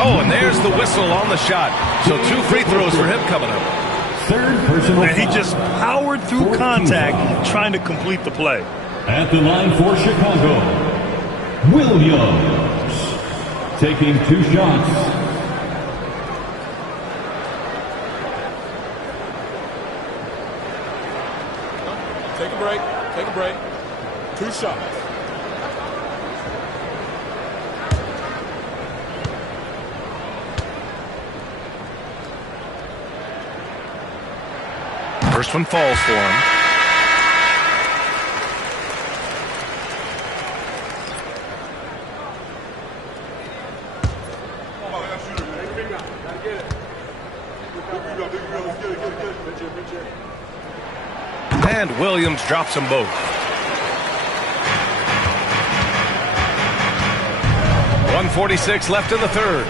Oh, and there's the whistle on the shot. So 2 free throws for him coming up. Third personal And he foul. just powered through contact trying to complete the play. At the line for Chicago, Williams, taking 2 shots. Take a break. Take a break. 2 shots. First one falls for him. And Williams drops them both. 1:46 left in the third.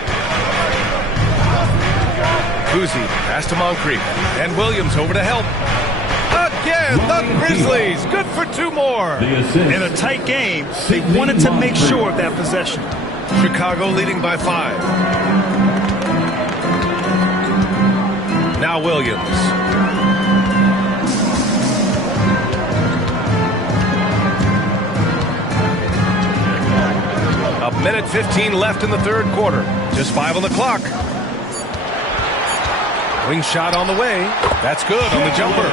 Kuzi pass to Moncrief. And Williams over to help. Again, the Grizzlies. Good for two more. In a tight game, they wanted to make sure of that possession. Chicago leading by 5. Now Williams. A minute 15 left in the third quarter. Just 5 on the clock. Wing shot on the way. That's good on the jumper.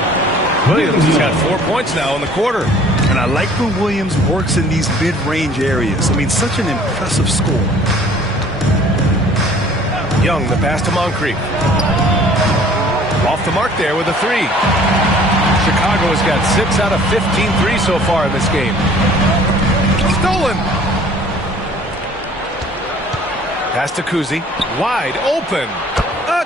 Williams has got 4 points now in the quarter. And I like when Williams works in these mid-range areas. I mean, such an impressive score. Young, the pass to Moncrief. Off the mark there with a 3. Chicago has got 6 out of 15 threes so far in this game. Stolen. Pass to Kuzi. Wide open.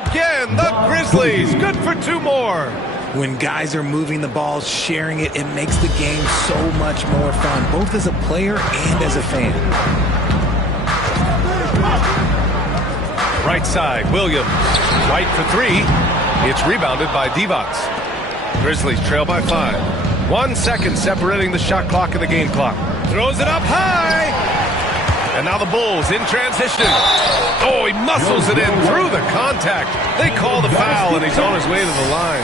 Again, the Grizzlies. Good for 2 more. When guys are moving the ball, sharing it, it makes the game so much more fun, both as a player and as a fan. Right side, Williams. Right for 3. It's rebounded by Divac. Grizzlies trail by 5. 1 second separating the shot clock and the game clock. Throws it up high. And now the Bulls in transition. Oh, he muscles it in through the contact. They call the foul, and he's on his way to the line.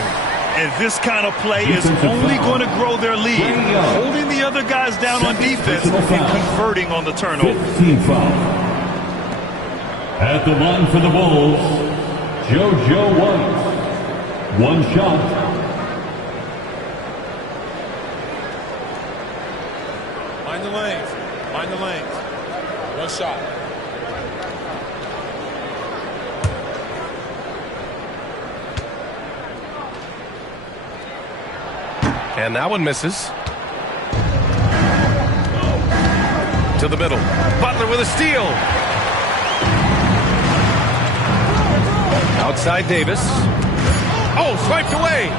And this kind of play is only going to grow their lead. Holding the other guys down on defense and converting on the turnover. 15 foul. At the line for the Bulls, JoJo White. 1 shot. Mind the lanes. Mind the lanes. 1 shot. And that one misses. To the middle. Butler with a steal. Outside Davis. Oh, swiped away.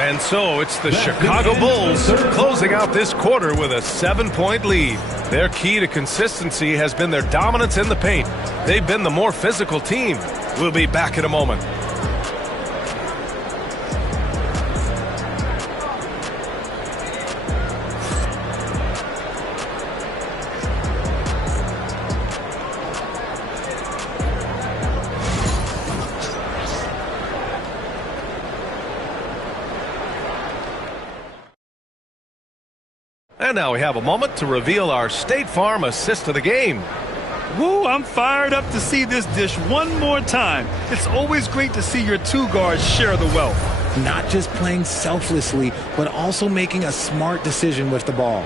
And so it's the Chicago Bulls closing out this quarter with a 7-point lead. Their key to consistency has been their dominance in the paint. They've been the more physical team. We'll be back in a moment. And now we have a moment to reveal our State Farm assist of the game. Woo, I'm fired up to see this dish one more time. It's always great to see your 2 guards share the wealth. Not just playing selflessly, but also making a smart decision with the ball.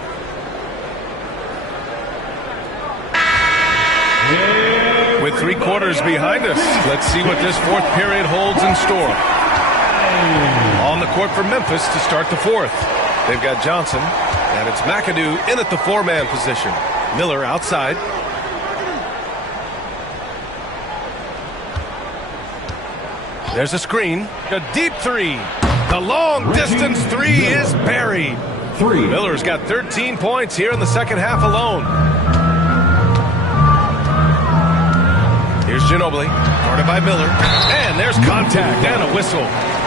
With 3 quarters behind us, let's see what this 4th period holds in store. On the court for Memphis to start the 4th. They've got Johnson, and it's McAdoo in at the 4-man position. Miller outside. There's a screen. A deep 3. The long-distance 3 is buried. 3. Miller's got 13 points here in the second half alone. Here's Ginobili, guarded by Miller. And there's contact and a whistle.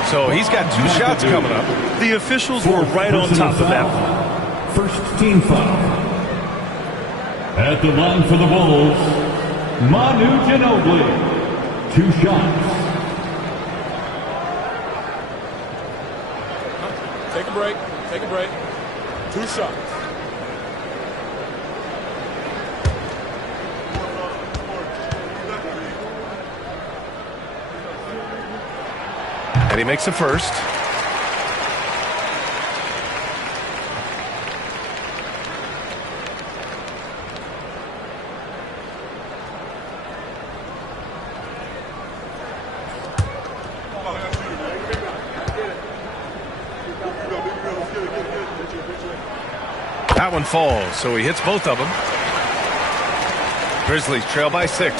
So he's got 2 shots coming up. The officials were right on top of that. First team foul. At the line for the Bulls, Manu Ginobili. 2 shots. Take a break. Take a break. 2 shots. And he makes the first. That one falls, so he hits both of them. Grizzlies trail by 6.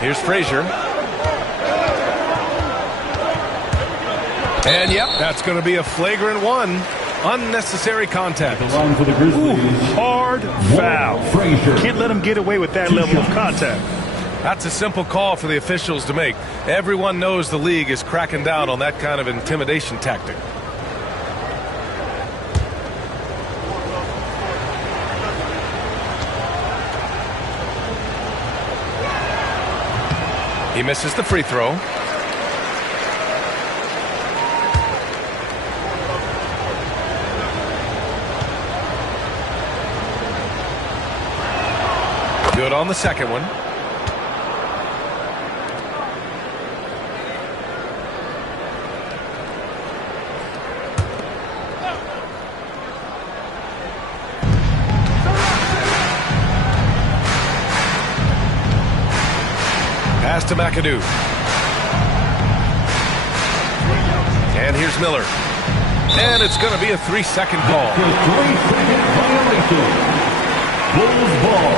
Here's Frazier. And yep, that's going to be a flagrant one. Unnecessary contact. Line for the Grizzlies. Hard foul. Frazier. Can't let him get away with that level of contact. That's a simple call for the officials to make. Everyone knows the league is cracking down on that kind of intimidation tactic. He misses the free throw. Good on the second one. Pass to McAdoo. And here's Miller. And it's going to be a 3-second call. 3-second violation. Bulls ball.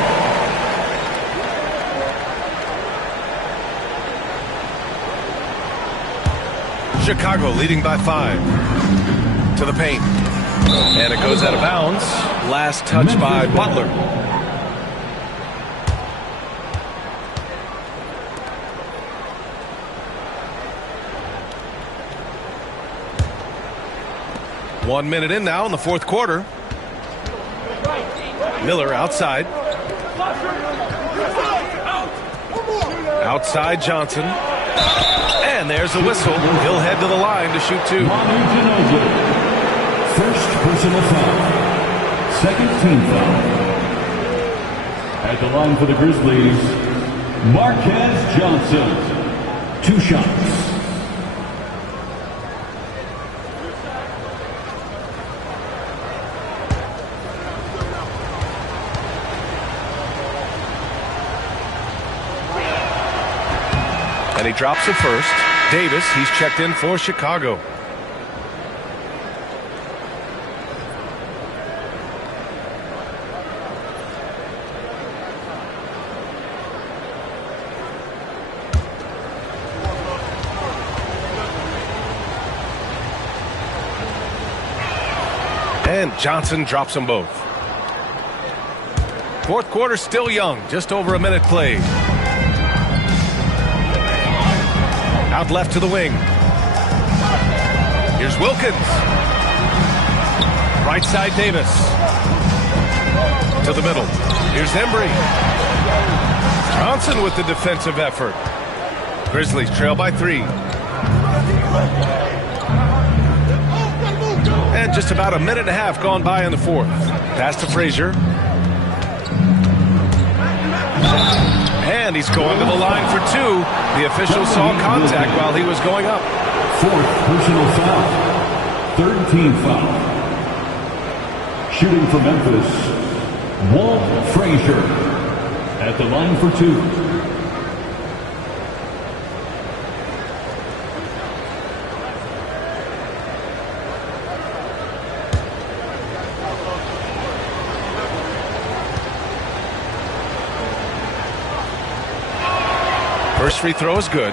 Chicago leading by 5. To the paint. And it goes out of bounds. Last touch by Butler. One minute in now in the fourth quarter. Miller outside. Outside Johnson. And there's the whistle. He'll head to the line to shoot 2. First personal foul. Second team foul. At the line for the Grizzlies, Marquez Johnson. 2 shots. And he drops it first. Davis, he's checked in for Chicago. And Johnson drops them both. Fourth quarter still young, just over a minute played. Out left to the wing. Here's Wilkins. Right side Davis. To the middle. Here's Embry. Johnson with the defensive effort. Grizzlies trail by 3. And just about a minute and a half gone by in the fourth. Pass to Frazier. And he's going to the line for 2. The official saw contact while he was going up. Fourth personal foul. Third team foul. Shooting for Memphis, Walt Frazier. At the line for 2. First free throw is good.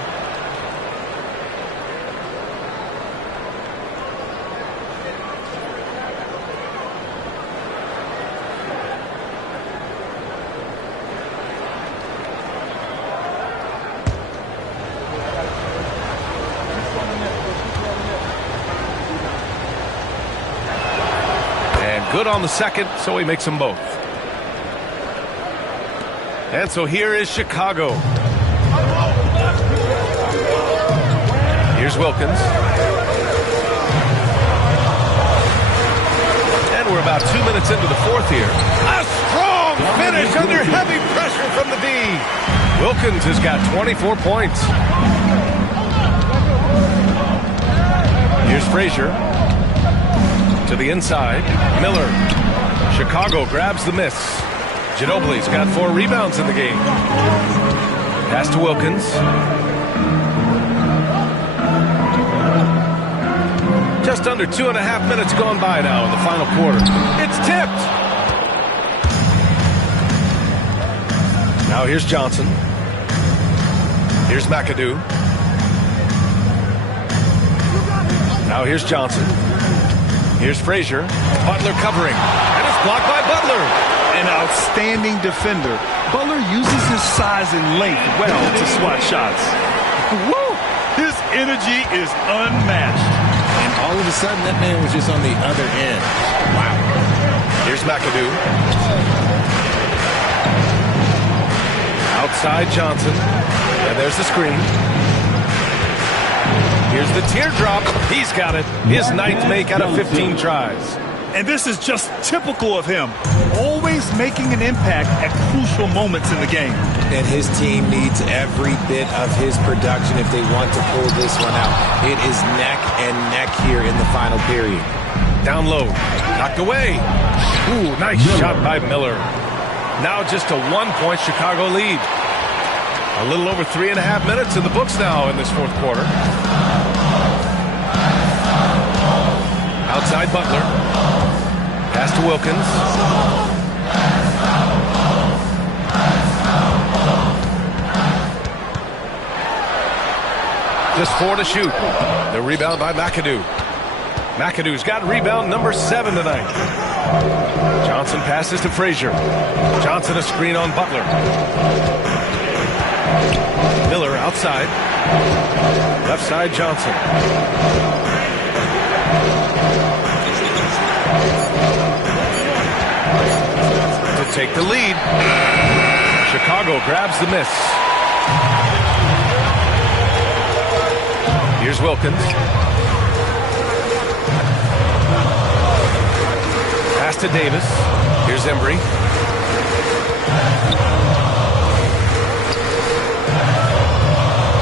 And good on the second, so he makes them both. And so here is Chicago. Here's Wilkins. And we're about 2 minutes into the fourth here. A strong finish under heavy pressure from the D. Wilkins has got 24 points. Here's Frazier. To the inside. Miller. Chicago grabs the miss. Ginobili's got 4 rebounds in the game. Pass to Wilkins. Just under 2.5 minutes gone by now in the final quarter. It's tipped. Now here's Johnson. Here's McAdoo. Now here's Johnson. Here's Frazier. Butler covering. And it's blocked by Butler. An outstanding defender. Butler uses his size and length well to swat shots. Woo! His energy is unmatched. And all of a sudden, that man was just on the other end. Wow. Here's McAdoo. Outside Johnson. And there's the screen. Here's the teardrop. He's got it. His ninth make out of 15 tries. And this is just typical of him. Always making an impact at crucial moments in the game. And his team needs every bit of his production if they want to pull this one out. It is neck and neck here in the final period. Down low. Knocked away. Ooh, nice shot by Miller. Now just a 1-point Chicago lead. A little over 3.5 minutes in the books now in this fourth quarter. Outside Butler. Pass to Wilkins. Just 4 to shoot. The rebound by McAdoo. McAdoo's got rebound number 7 tonight. Johnson passes to Frazier. Johnson a screen on Butler. Miller outside. Left side Johnson. To take the lead. Chicago grabs the miss. Here's Wilkins. Pass to Davis. Here's Embry.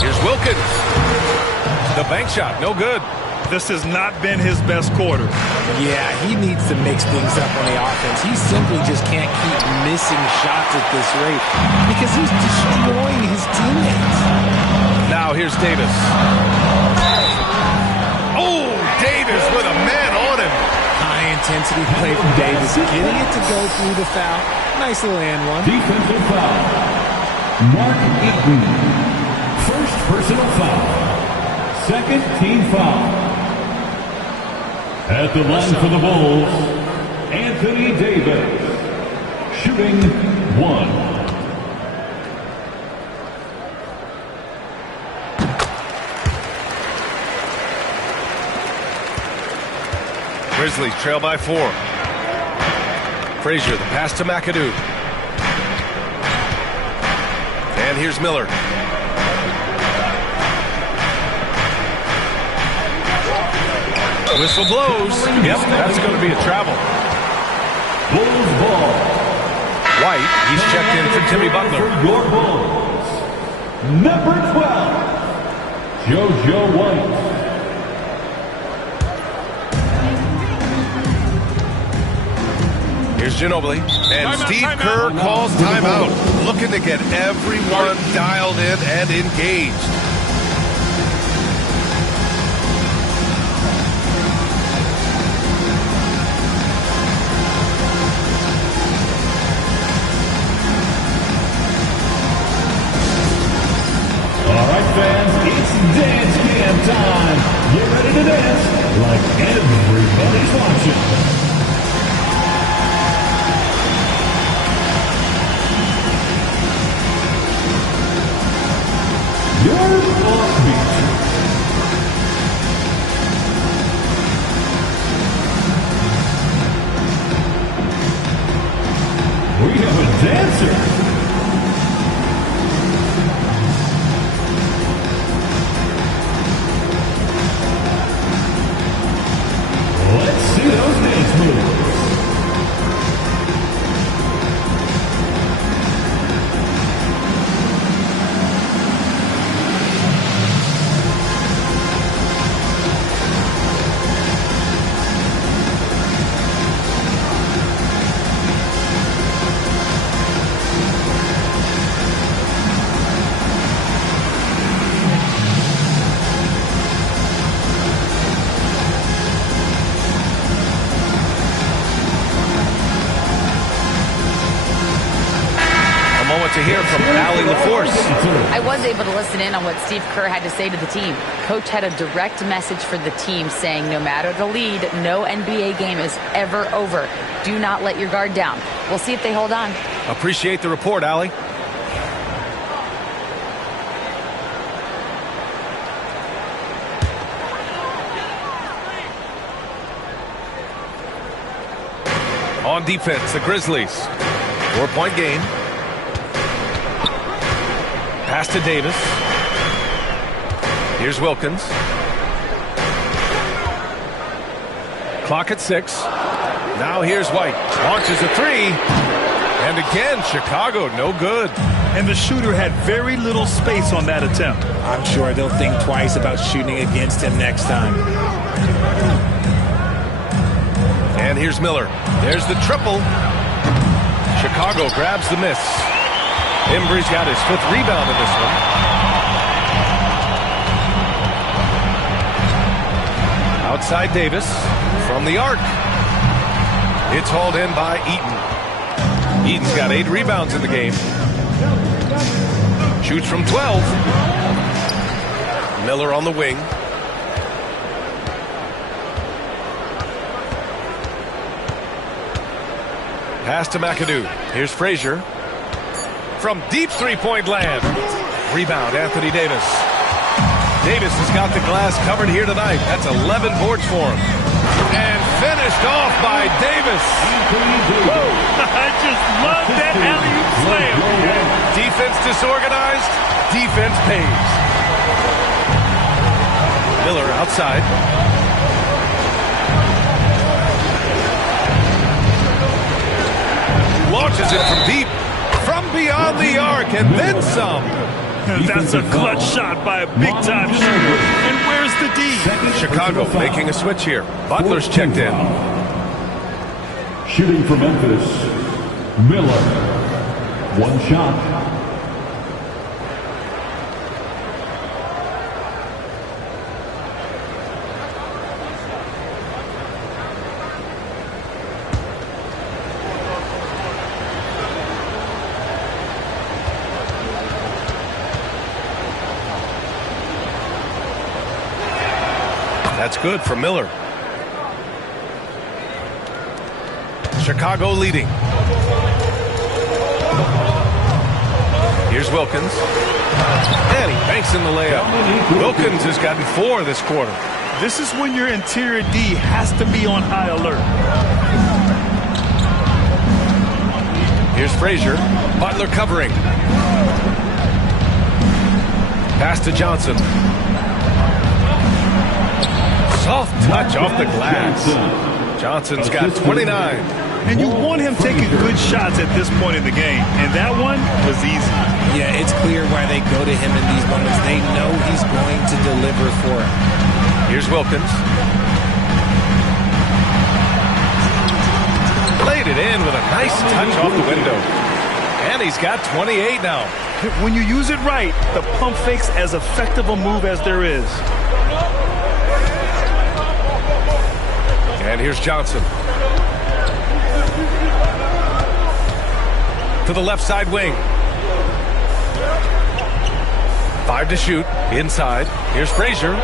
Here's Wilkins. The bank shot, no good. This has not been his best quarter. Yeah, he needs to mix things up on the offense. He simply just can't keep missing shots at this rate because he's destroying his teammates. Now here's Davis. Oh, Davis with a man on him. High-intensity play from Davis, getting it to go through the foul. Nice little and one. Defensive foul. Mark Eaton. First personal foul. Second team foul. At the line for the Bulls, Anthony Davis. Shooting 1. Grizzlies trail by 4. Frazier, the pass to McAdoo. And here's Miller. Whistle blows. Yep, that's going to be a travel. Bulls ball. White, he's checked in for Timmy Butler. For your Bulls, number 12, JoJo White. Here's Ginobili. And Steve Kerr calls timeout. Looking to get everyone dialed in and engaged. All right, fans, it's dance cam time. Get ready to dance like everybody's watching. Your want to hear from Allie LaForce. I was able to listen in on what Steve Kerr had to say to the team. Coach had a direct message for the team saying no matter the lead, no NBA game is ever over. Do not let your guard down. We'll see if they hold on. Appreciate the report, Allie. On defense, the Grizzlies. 4-point game. Pass to Davis. Here's Wilkins. Clock at 6. Now here's White. Launches a 3. And again, Chicago, no good. And the shooter had very little space on that attempt. I'm sure they'll think twice about shooting against him next time. And here's Miller. There's the triple. Chicago grabs the miss. Embry's got his 5th rebound in this one. Outside Davis from the arc. It's hauled in by Eaton. Eaton's got 8 rebounds in the game. Shoots from 12. Miller on the wing. Pass to McAdoo. Here's Frazier. From deep three-point land. Rebound, Anthony Davis. Davis has got the glass covered here tonight. That's 11 boards for him. And finished off by Davis. Woo! I just love that alley-oop slam. Defense disorganized. Defense pays. Miller outside. Launches it from deep, from beyond the arc, and then some. That's a clutch shot by a big-time shooter. And where's the D? Chicago making a switch here. Butler's checked in. Shooting for Memphis, Miller. 1 shot. That's good for Miller. Chicago leading. Here's Wilkins. And he banks in the layup. Wilkins has gotten 4 this quarter. This is when your interior D has to be on high alert. Here's Frazier. Butler covering. Pass to Johnson. Soft touch off the glass. Johnson's got 29. And you want him taking good shots at this point in the game. And that one was easy. Yeah, it's clear why they go to him in these moments. They know he's going to deliver for him. Here's Wilkins. Laid it in with a nice touch off the window. And he's got 28 now. When you use it right, the pump fake's as effective a move as there is. And here's Johnson. To the left side wing. 5 to shoot. Inside. Here's Frazier.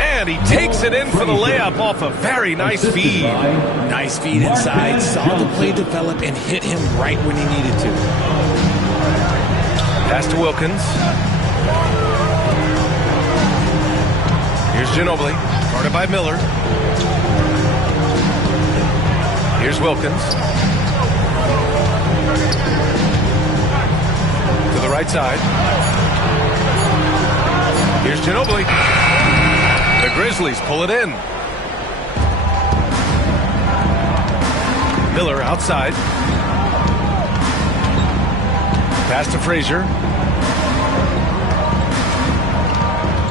And he takes it in for the layup off a very nice feed. Nice feed inside. Saw the play develop and hit him right when he needed to. Pass to Wilkins. Here's Ginobili. Guarded by Miller. Here's Wilkins. To the right side. Here's Ginobili. The Grizzlies pull it in. Miller outside. Pass to Frazier.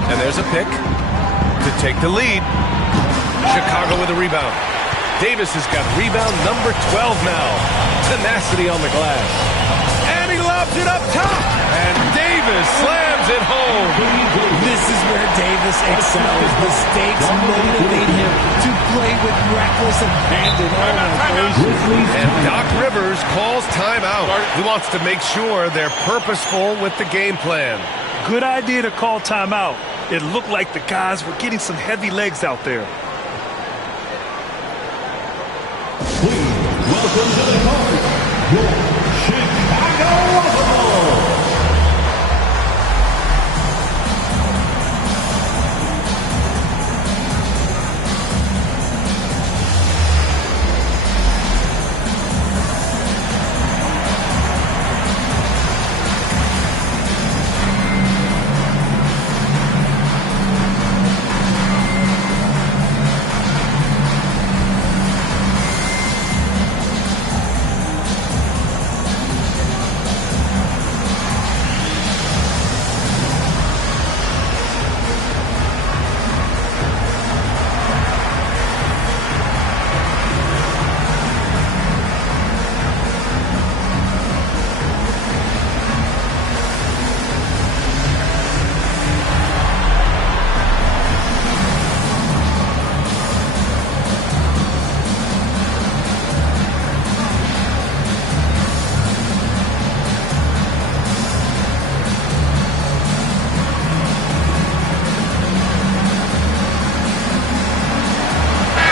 And there's a pick to take the lead. Chicago with a rebound. Davis has got rebound number 12 now. Tenacity on the glass. And he lobs it up top. And Davis slams it home. This is where Davis excels. The stakes motivate him to play with reckless abandon. And Doc Rivers calls timeout. He wants to make sure they're purposeful with the game plan. Good idea to call timeout. It looked like the guys were getting some heavy legs out there. Please welcome to the court, your Chicago Bulls.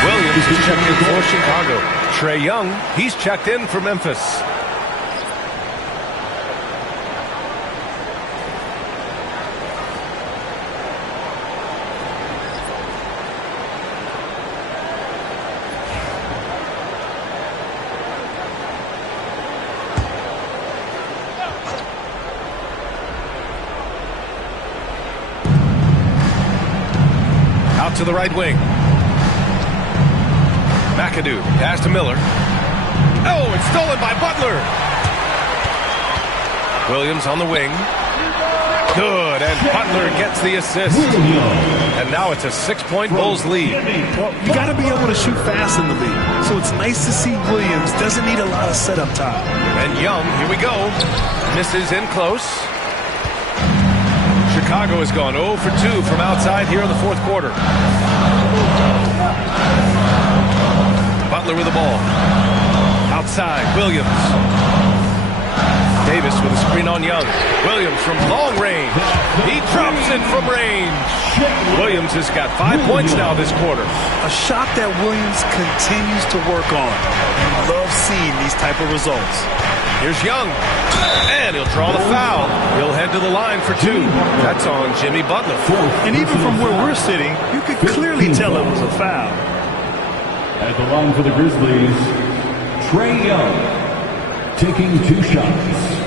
Williams is checked in for Chicago. Trae Young, he's checked in for Memphis. Out to the right wing. McAdoo, pass to Miller. Oh, it's stolen by Butler. Williams on the wing. Good, and Butler gets the assist. And now it's a 6-point Bulls lead. Well, you got to be able to shoot fast in the league. So it's nice to see Williams doesn't need a lot of setup time. And Young, here we go. Misses in close. Chicago has gone 0 for 2 from outside here in the fourth quarter. Butler with the ball. Outside, Williams. Davis with a screen on Young. Williams from long range. He drops it from range. Williams has got 5 points now this quarter. A shot that Williams continues to work on. You love seeing these type of results. Here's Young. And he'll draw the foul. He'll head to the line for 2. That's on Jimmy Butler. And even from where we're sitting, you could clearly tell it was a foul. At the line for the Grizzlies, Trae Young, taking 2 shots.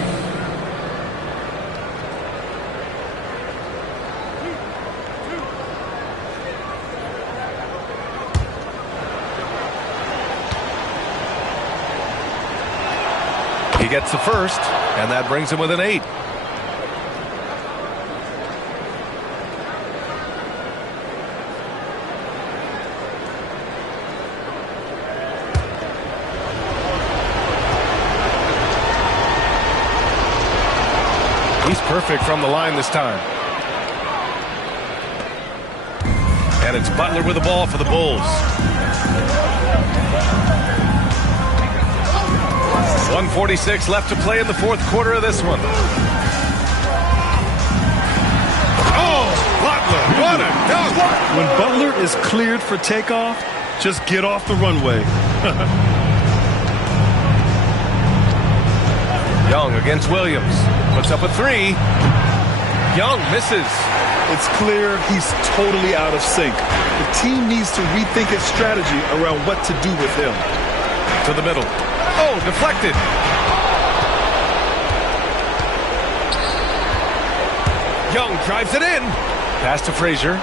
He gets the first, and that brings him with an 8. He's perfect from the line this time. And it's Butler with the ball for the Bulls. 1:46 left to play in the fourth quarter of this one. Oh, Butler, what a dunk! When Butler is cleared for takeoff, just get off the runway. Young against Williams. Puts up a 3. Young misses. It's clear he's totally out of sync. The team needs to rethink its strategy around what to do with him. To the middle. Oh, deflected. Young drives it in. Pass to Frazier.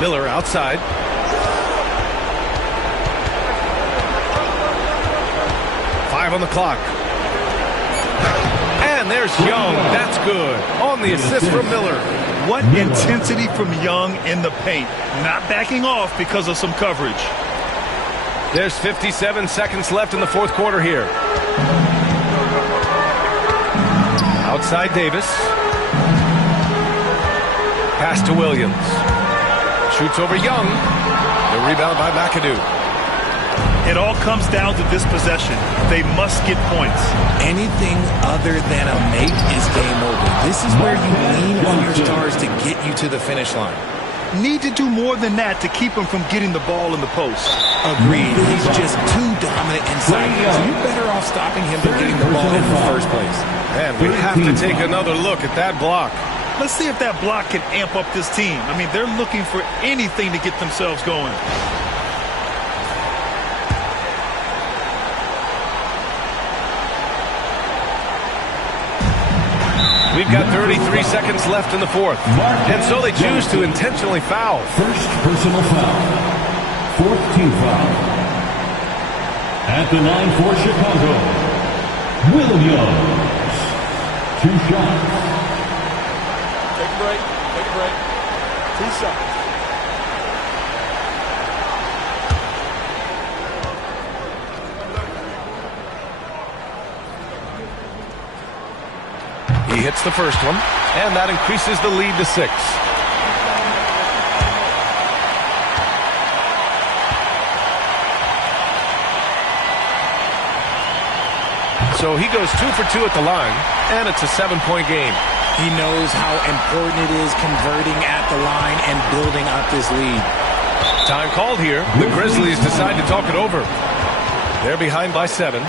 Miller outside. On the clock. And there's Young. That's good. On the assist from Miller. What intensity from Young in the paint. Not backing off because of some coverage. There's 57 seconds left in the fourth quarter here. Outside Davis. Pass to Williams. Shoots over Young. The rebound by McAdoo. It all comes down to this possession. They must get points. Anything other than a make is game over. This is where you lean on your stars to get you to the finish line. Need to do more than that to keep him from getting the ball in the post. Agreed. He's just too dominant inside. So you're better off stopping him than getting the ball in the first place. And we have to take another look at that block. Let's see if that block can amp up this team. I mean, they're looking for anything to get themselves going. We've got 33 seconds left in the fourth. And so they choose to intentionally foul. First personal foul. Fourth team foul. At the line for Chicago, Williams. 2 shots. Take a break. Take a break. 2 shots. He hits the first one, and that increases the lead to 6. So he goes 2 for 2 at the line, and it's a 7-point game. He knows how important it is converting at the line and building up this lead. Time called here. The Grizzlies decide to talk it over. They're behind by 7.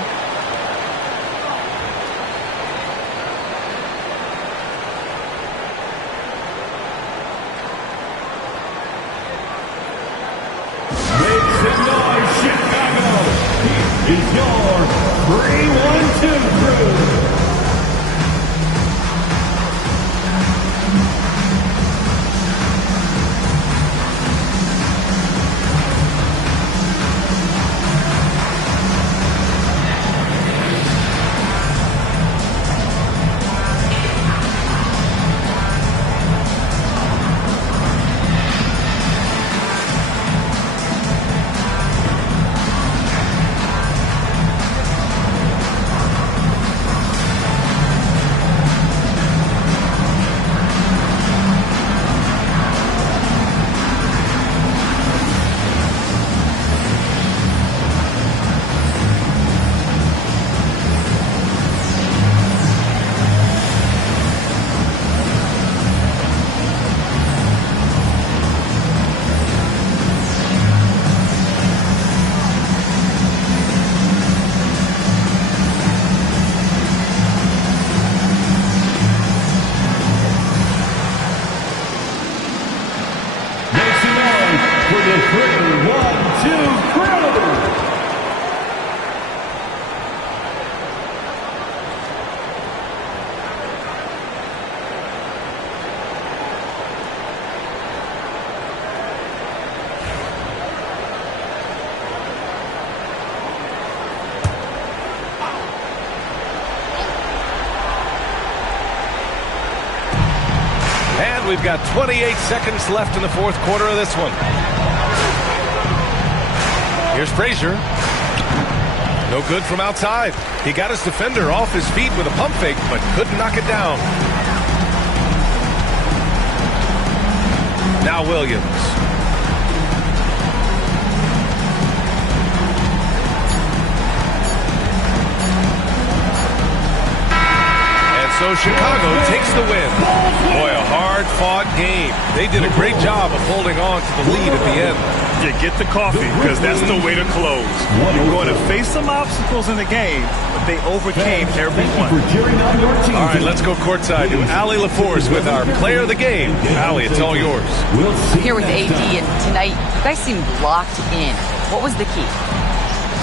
Is your 3-1-2 crew. We've got 28 seconds left in the fourth quarter of this one. Here's Frazier. No good from outside. He got his defender off his feet with a pump fake, but couldn't knock it down. Now Williams. So Chicago takes the win. Boy, a hard-fought game. They did a great job of holding on to the lead at the end. You get the coffee, because that's the way to close. You're going to face some obstacles in the game, but they overcame every one. All right, let's go courtside to Allie LaForce with our player of the game. Allie, it's all yours. Here with AD, and tonight, you guys seemed locked in. What was the key?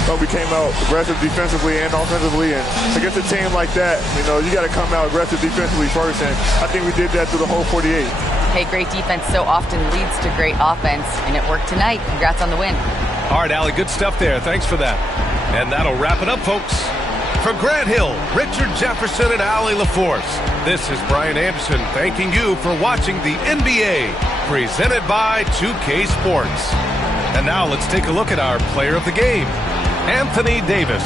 Well, we came out aggressive defensively and offensively, and against a team like that, you got to come out aggressive defensively first, and I think we did that through the whole 48. Hey, great defense so often leads to great offense, and it worked tonight. Congrats on the win. All right, Allie, good stuff there. Thanks for that. And that'll wrap it up, folks. For Grant Hill, Richard Jefferson, and Allie LaForce, this is Brian Anderson thanking you for watching the NBA, presented by 2K Sports. And now let's take a look at our player of the game, Anthony Davis.